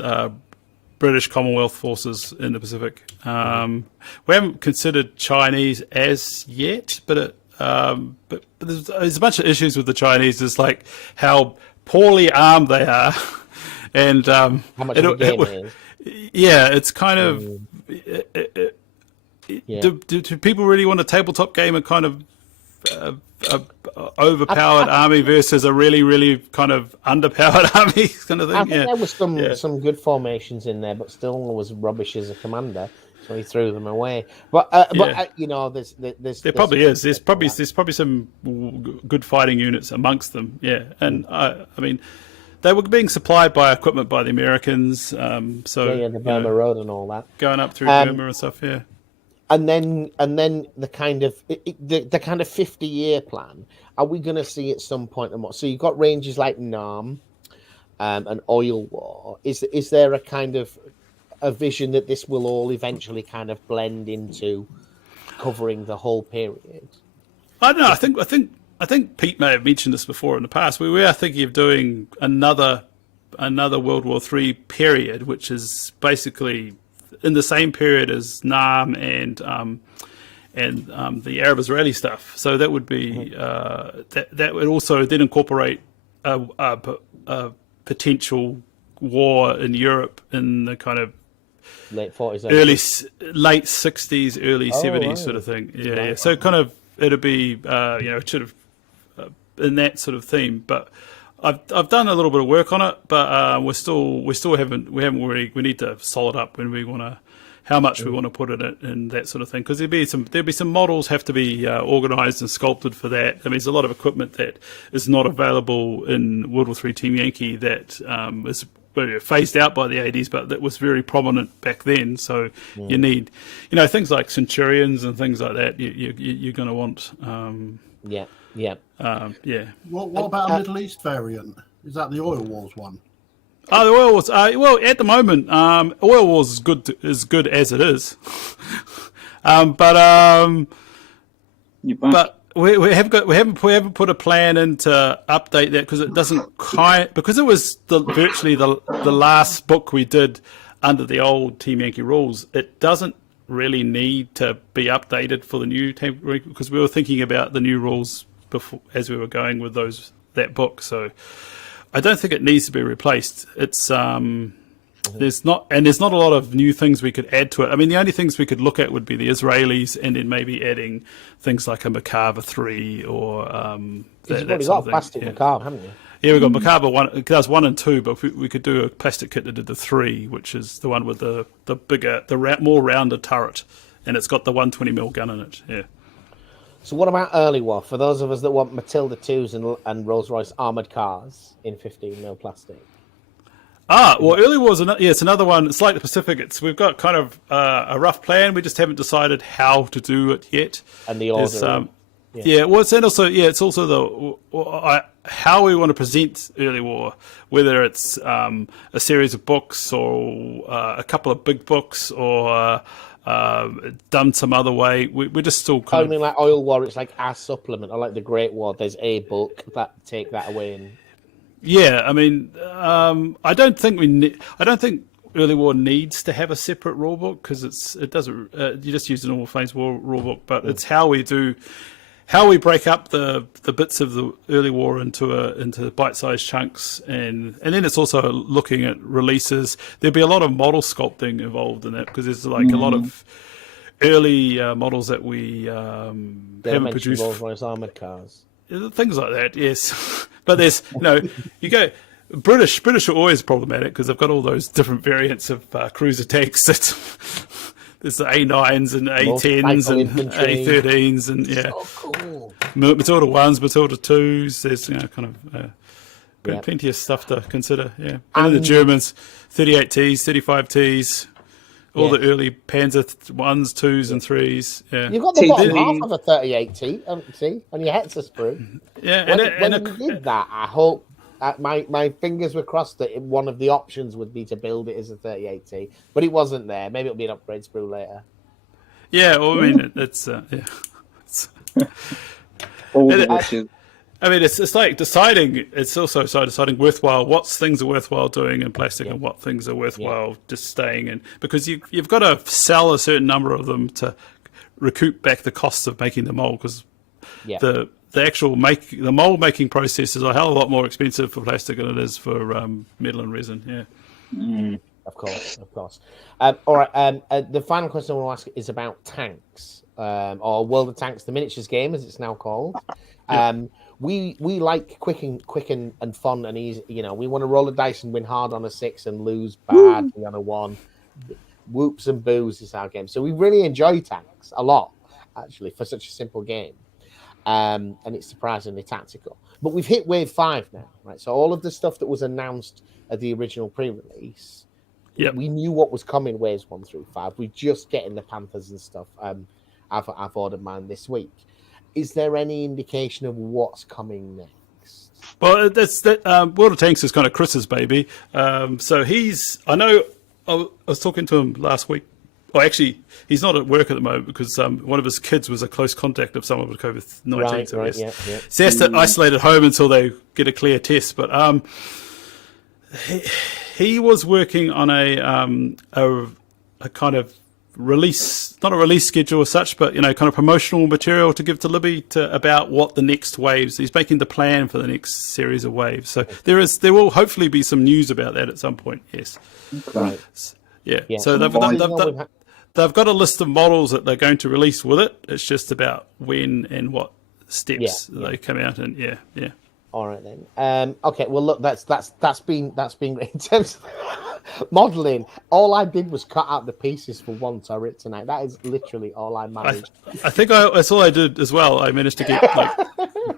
British Commonwealth forces in the Pacific. We haven't considered Chinese as yet, but there's a bunch of issues with the Chinese. It's like how poorly armed they are, and how much of a game it is. Yeah, it's kind of. Do people really want a tabletop game, a kind of overpowered army versus a really, really kind of underpowered army kind of thing? I think there was some good formations in there, but still was rubbish as a commander, so he threw them away. But there's there probably is. There's probably some good fighting units amongst them. Yeah, and I mean. They were being supplied by equipment by the Americans, the Burma Road and all that, going up through Burma and stuff. Yeah, and then the kind of 50-year plan. Are we going to see at some point? So you've got ranges like Nam, and Oil War. Is there a kind of a vision that this will all eventually kind of blend into covering the whole period? I don't know. I think Pete may have mentioned this before in the past. We are thinking of doing another World War III period, which is basically in the same period as Nam and the Arab-Israeli stuff. So that would be that would also then incorporate a potential war in Europe in the kind of late 40s, late 60s, early 70s sort of thing. Yeah. So kind of it'll be sort of. In that sort of theme, but I've done a little bit of work on it, but we haven't really. We need to solid up when we want to, how much we want to put it in that sort of thing, because there'll be some models have to be organised and sculpted for that. I mean, there's a lot of equipment that is not available in World War III Team Yankee that is phased out by the 80s, but that was very prominent back then. So you need, things like Centurions and things like that. You're going to want. Yeah. What about a Middle East variant? Is that the Oil Wars one? Oh, the Oil Wars. Well, at the moment, Oil Wars is good as it is. But we haven't put a plan in to update that because it doesn't because it was virtually the last book we did under the old Team Yankee rules. It doesn't really need to be updated for the new team because we were thinking about the new rules before as we were going with that book. So I don't think it needs to be replaced. It's there's not a lot of new things we could add to it. I mean, the only things we could look at would be the Israelis, and then maybe adding things like a Macabre 3 or you've already got a plastic Macabre, haven't you? Yeah, we've got Macabre 1. It does 1 and 2, but we could do a plastic kit that did the 3, which is the one with the bigger, more rounded turret, and it's got the 120mm gun in it. Yeah. So what about early war? For those of us that want Matilda 2s and Rolls-Royce armoured cars in 15mm plastic. Well, early war it's another one. It's like the Pacific. We've got kind of a rough plan. We just haven't decided how to do it yet. And the order. It's also how we want to present early war, whether it's a series of books or a couple of big books or done some other way. We're just still kind of... I mean, like Oil War, it's like a supplement, or like the Great War, there's a book that take that away. And yeah, I mean, I don't think Early War needs to have a separate rulebook because it doesn't. You just use the normal Flames War rulebook, but it's how we break up the bits of the Early War into bite-sized chunks, and then it's also looking at releases. There'll be a lot of model sculpting involved in that because there's like a lot of early models that we haven't produced. Rolls-Royce armored cars. Things like that, yes. But there's, you go. British are always problematic because they've got all those different variants of cruiser tanks. There's the A9s and A10s and A13s and So cool. Matilda 1s, Matilda 2s. There's plenty of stuff to consider. Yeah, and then the Germans, 38Ts, 35Ts. All the early Panzer 1s, 2s, and 3s. Yeah. You've got the bottom half of a 38T, see, on your Hetzer sprue. Yeah, when you did that, I hope my fingers were crossed that one of the options would be to build it as a 38T, but it wasn't there. Maybe it'll be an upgrade sprue later. Yeah, well, I mean, it's all the wishes. I mean, it's like deciding. It's also deciding what things are worthwhile doing in plastic and what things are worthwhile just staying in, because you've got to sell a certain number of them to recoup back the costs of making the mold, because the actual the mold making process is a hell of a lot more expensive for plastic than it is for metal and resin. Yeah. Of course. All right. The final question I want to ask is about tanks, or World of Tanks, the miniatures game, as it's now called. We like quick and fun and easy. We want to roll the dice and win hard on a 6 and lose badly on a 1. Whoops and boos is our game. So we really enjoy tanks a lot, actually, for such a simple game. And it's surprisingly tactical. But we've hit wave 5 now, right? So all of the stuff that was announced at the original pre-release, we knew what was coming waves 1 through 5. We're just getting the Panthers and stuff. I've ordered mine this week. Is there any indication of what's coming next? Well, that's that. World of Tanks is kind of Chris's baby. So I know I was talking to him last week. Well, actually, he's not at work at the moment because one of his kids was a close contact of someone with COVID-19. So he has to isolate at home until they get a clear test. But he was working on a kind of release, not a release schedule as such, but kind of promotional material to give to Libby about what the next waves. He's making the plan for the next series of waves. So there will hopefully be some news about that at some point. Yes. Right. Yeah. So they've got a list of models that they're going to release with it. It's just about when and what steps they come out in. Yeah. All right then. Okay. Well, look, that's been great in terms of modeling. All I did was cut out the pieces for one turret tonight. That is literally all I managed. I think that's all I did as well. I managed to get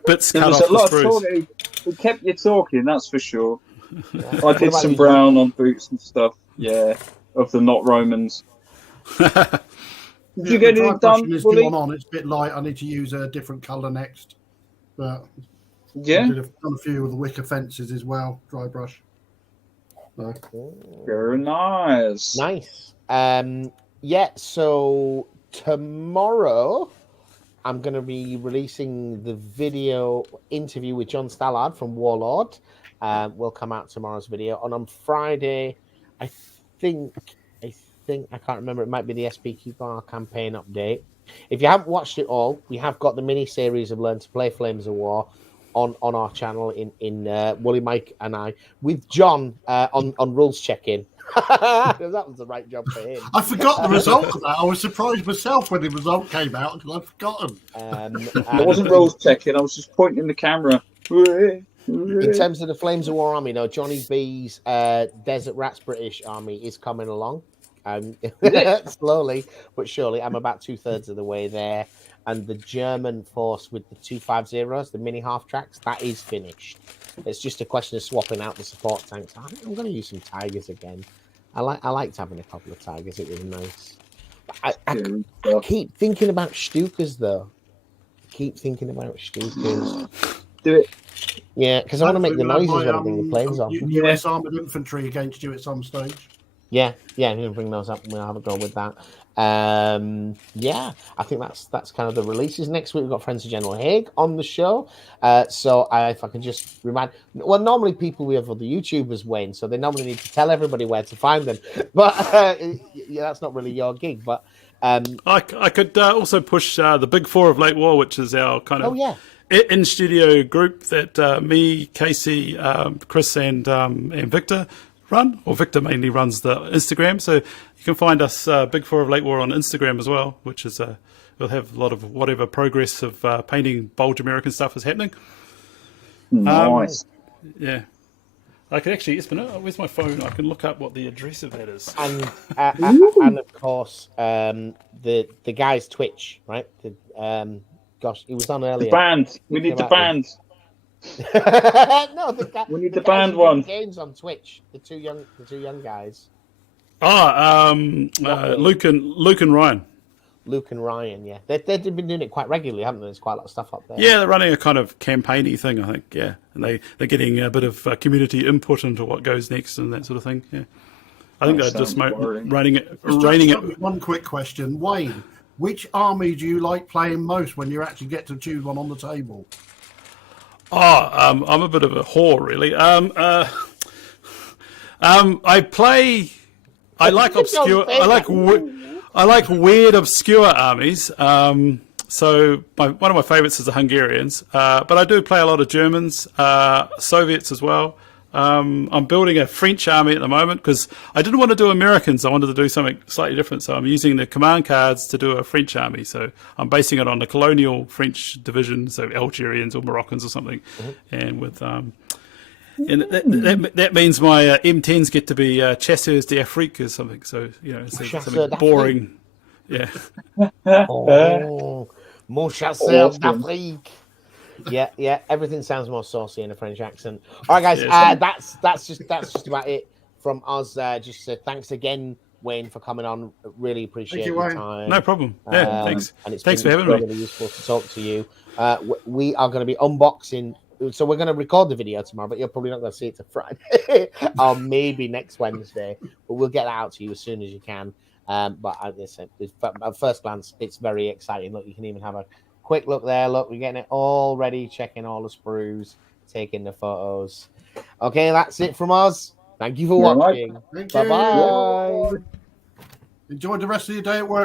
bits cut off the sprues. It kept you talking, that's for sure. I did some brown on boots and stuff. Yeah, of the not Romans. Did you get it done? It's a bit light. I need to use a different colour next. But I did a few of the wicker fences as well. Dry brush. So. Very nice. Nice. So tomorrow I'm going to be releasing the video interview with John Stallard from Warlord. Will come out tomorrow's video. And on Friday, I think I can't remember. It might be the SPQ Bar campaign update. If you haven't watched it all, we have got the mini series of Learn to Play Flames of War on our channel in Wooly Mike and I with John on rules check-in. That was the right job for him. I forgot the result of that. I was surprised myself when the result came out because I'd forgotten. It wasn't rules check-in. I was just pointing the camera. In terms of the Flames of War army, Johnny B's Desert Rats British army is coming along. Slowly but surely. I'm about 2/3 of the way there. And the German force with the 250s, the mini half tracks, that is finished. It's just a question of swapping out the support tanks. I think I'm going to use some Tigers again. I liked having a couple of Tigers. It was nice. I keep thinking about Stukas, though. Do it. Yeah, because I want to make the noises when I bring the planes off. US armoured infantry against you at some stage. Yeah, I'm going to bring those up. We'll have a go with that. Yeah, I think that's kind of the releases. Next week we've got Friends of General Haig on the show. So if I can just remind, well, normally people we have other YouTubers, Wayne, so they normally need to tell everybody where to find them. But yeah, that's not really your gig. But I could also push the Big Four of Late War, which is our kind of in studio group that me, Casey, Chris, and Victor run, or Victor mainly runs the Instagram. So you can find us Big Four of Late War on Instagram as well, which is we'll have a lot of whatever progress of painting Bulge American stuff is happening. Nice. Yeah. I can actually, where's my phone? I can look up what the address of that is. And and of course, the guy's Twitch, right? Gosh, he was on earlier. The band. We need the band. No, we need the band one. Games on Twitch. The two young guys. Luke and Ryan. Luke and Ryan, yeah, they've been doing it quite regularly, haven't they? There's quite a lot of stuff up there. Yeah, they're running a kind of campaigny thing, I think. Yeah, and they're getting a bit of community input into what goes next and that sort of thing. Yeah, I think they're just raining it. One quick question, Wayne. Which army do you like playing most when you actually get to choose one on the table? I'm a bit of a whore, really. I like obscure. I like weird, obscure armies. So one of my favourites is the Hungarians, but I do play a lot of Germans, Soviets as well. I'm building a French army at the moment because I didn't want to do Americans. I wanted to do something slightly different. So I'm using the command cards to do a French army. So I'm basing it on the colonial French division, so Algerians or Moroccans or something. And with and that means my M10s get to be chasseurs d'Afrique or something. So it's something boring. Yeah. Mon chasseur d'Afrique. Yeah. Everything sounds more saucy in a French accent. All right, guys. That's just about it from us. Just thanks again, Wayne, for coming on. Really appreciate your time. No problem. Yeah, thanks. And thanks for having me. Really useful to talk to you. We are going to be unboxing. So we're going to record the video tomorrow, but you're probably not going to see it till Friday or maybe next Wednesday. But we'll get that out to you as soon as you can. But at first glance, it's very exciting. Look, you can even have a quick look there. Look, we're getting it all ready, checking all the sprues, taking the photos. Okay, that's it from us. Thank you for watching. Thank Bye-bye. Enjoy the rest of your day at work.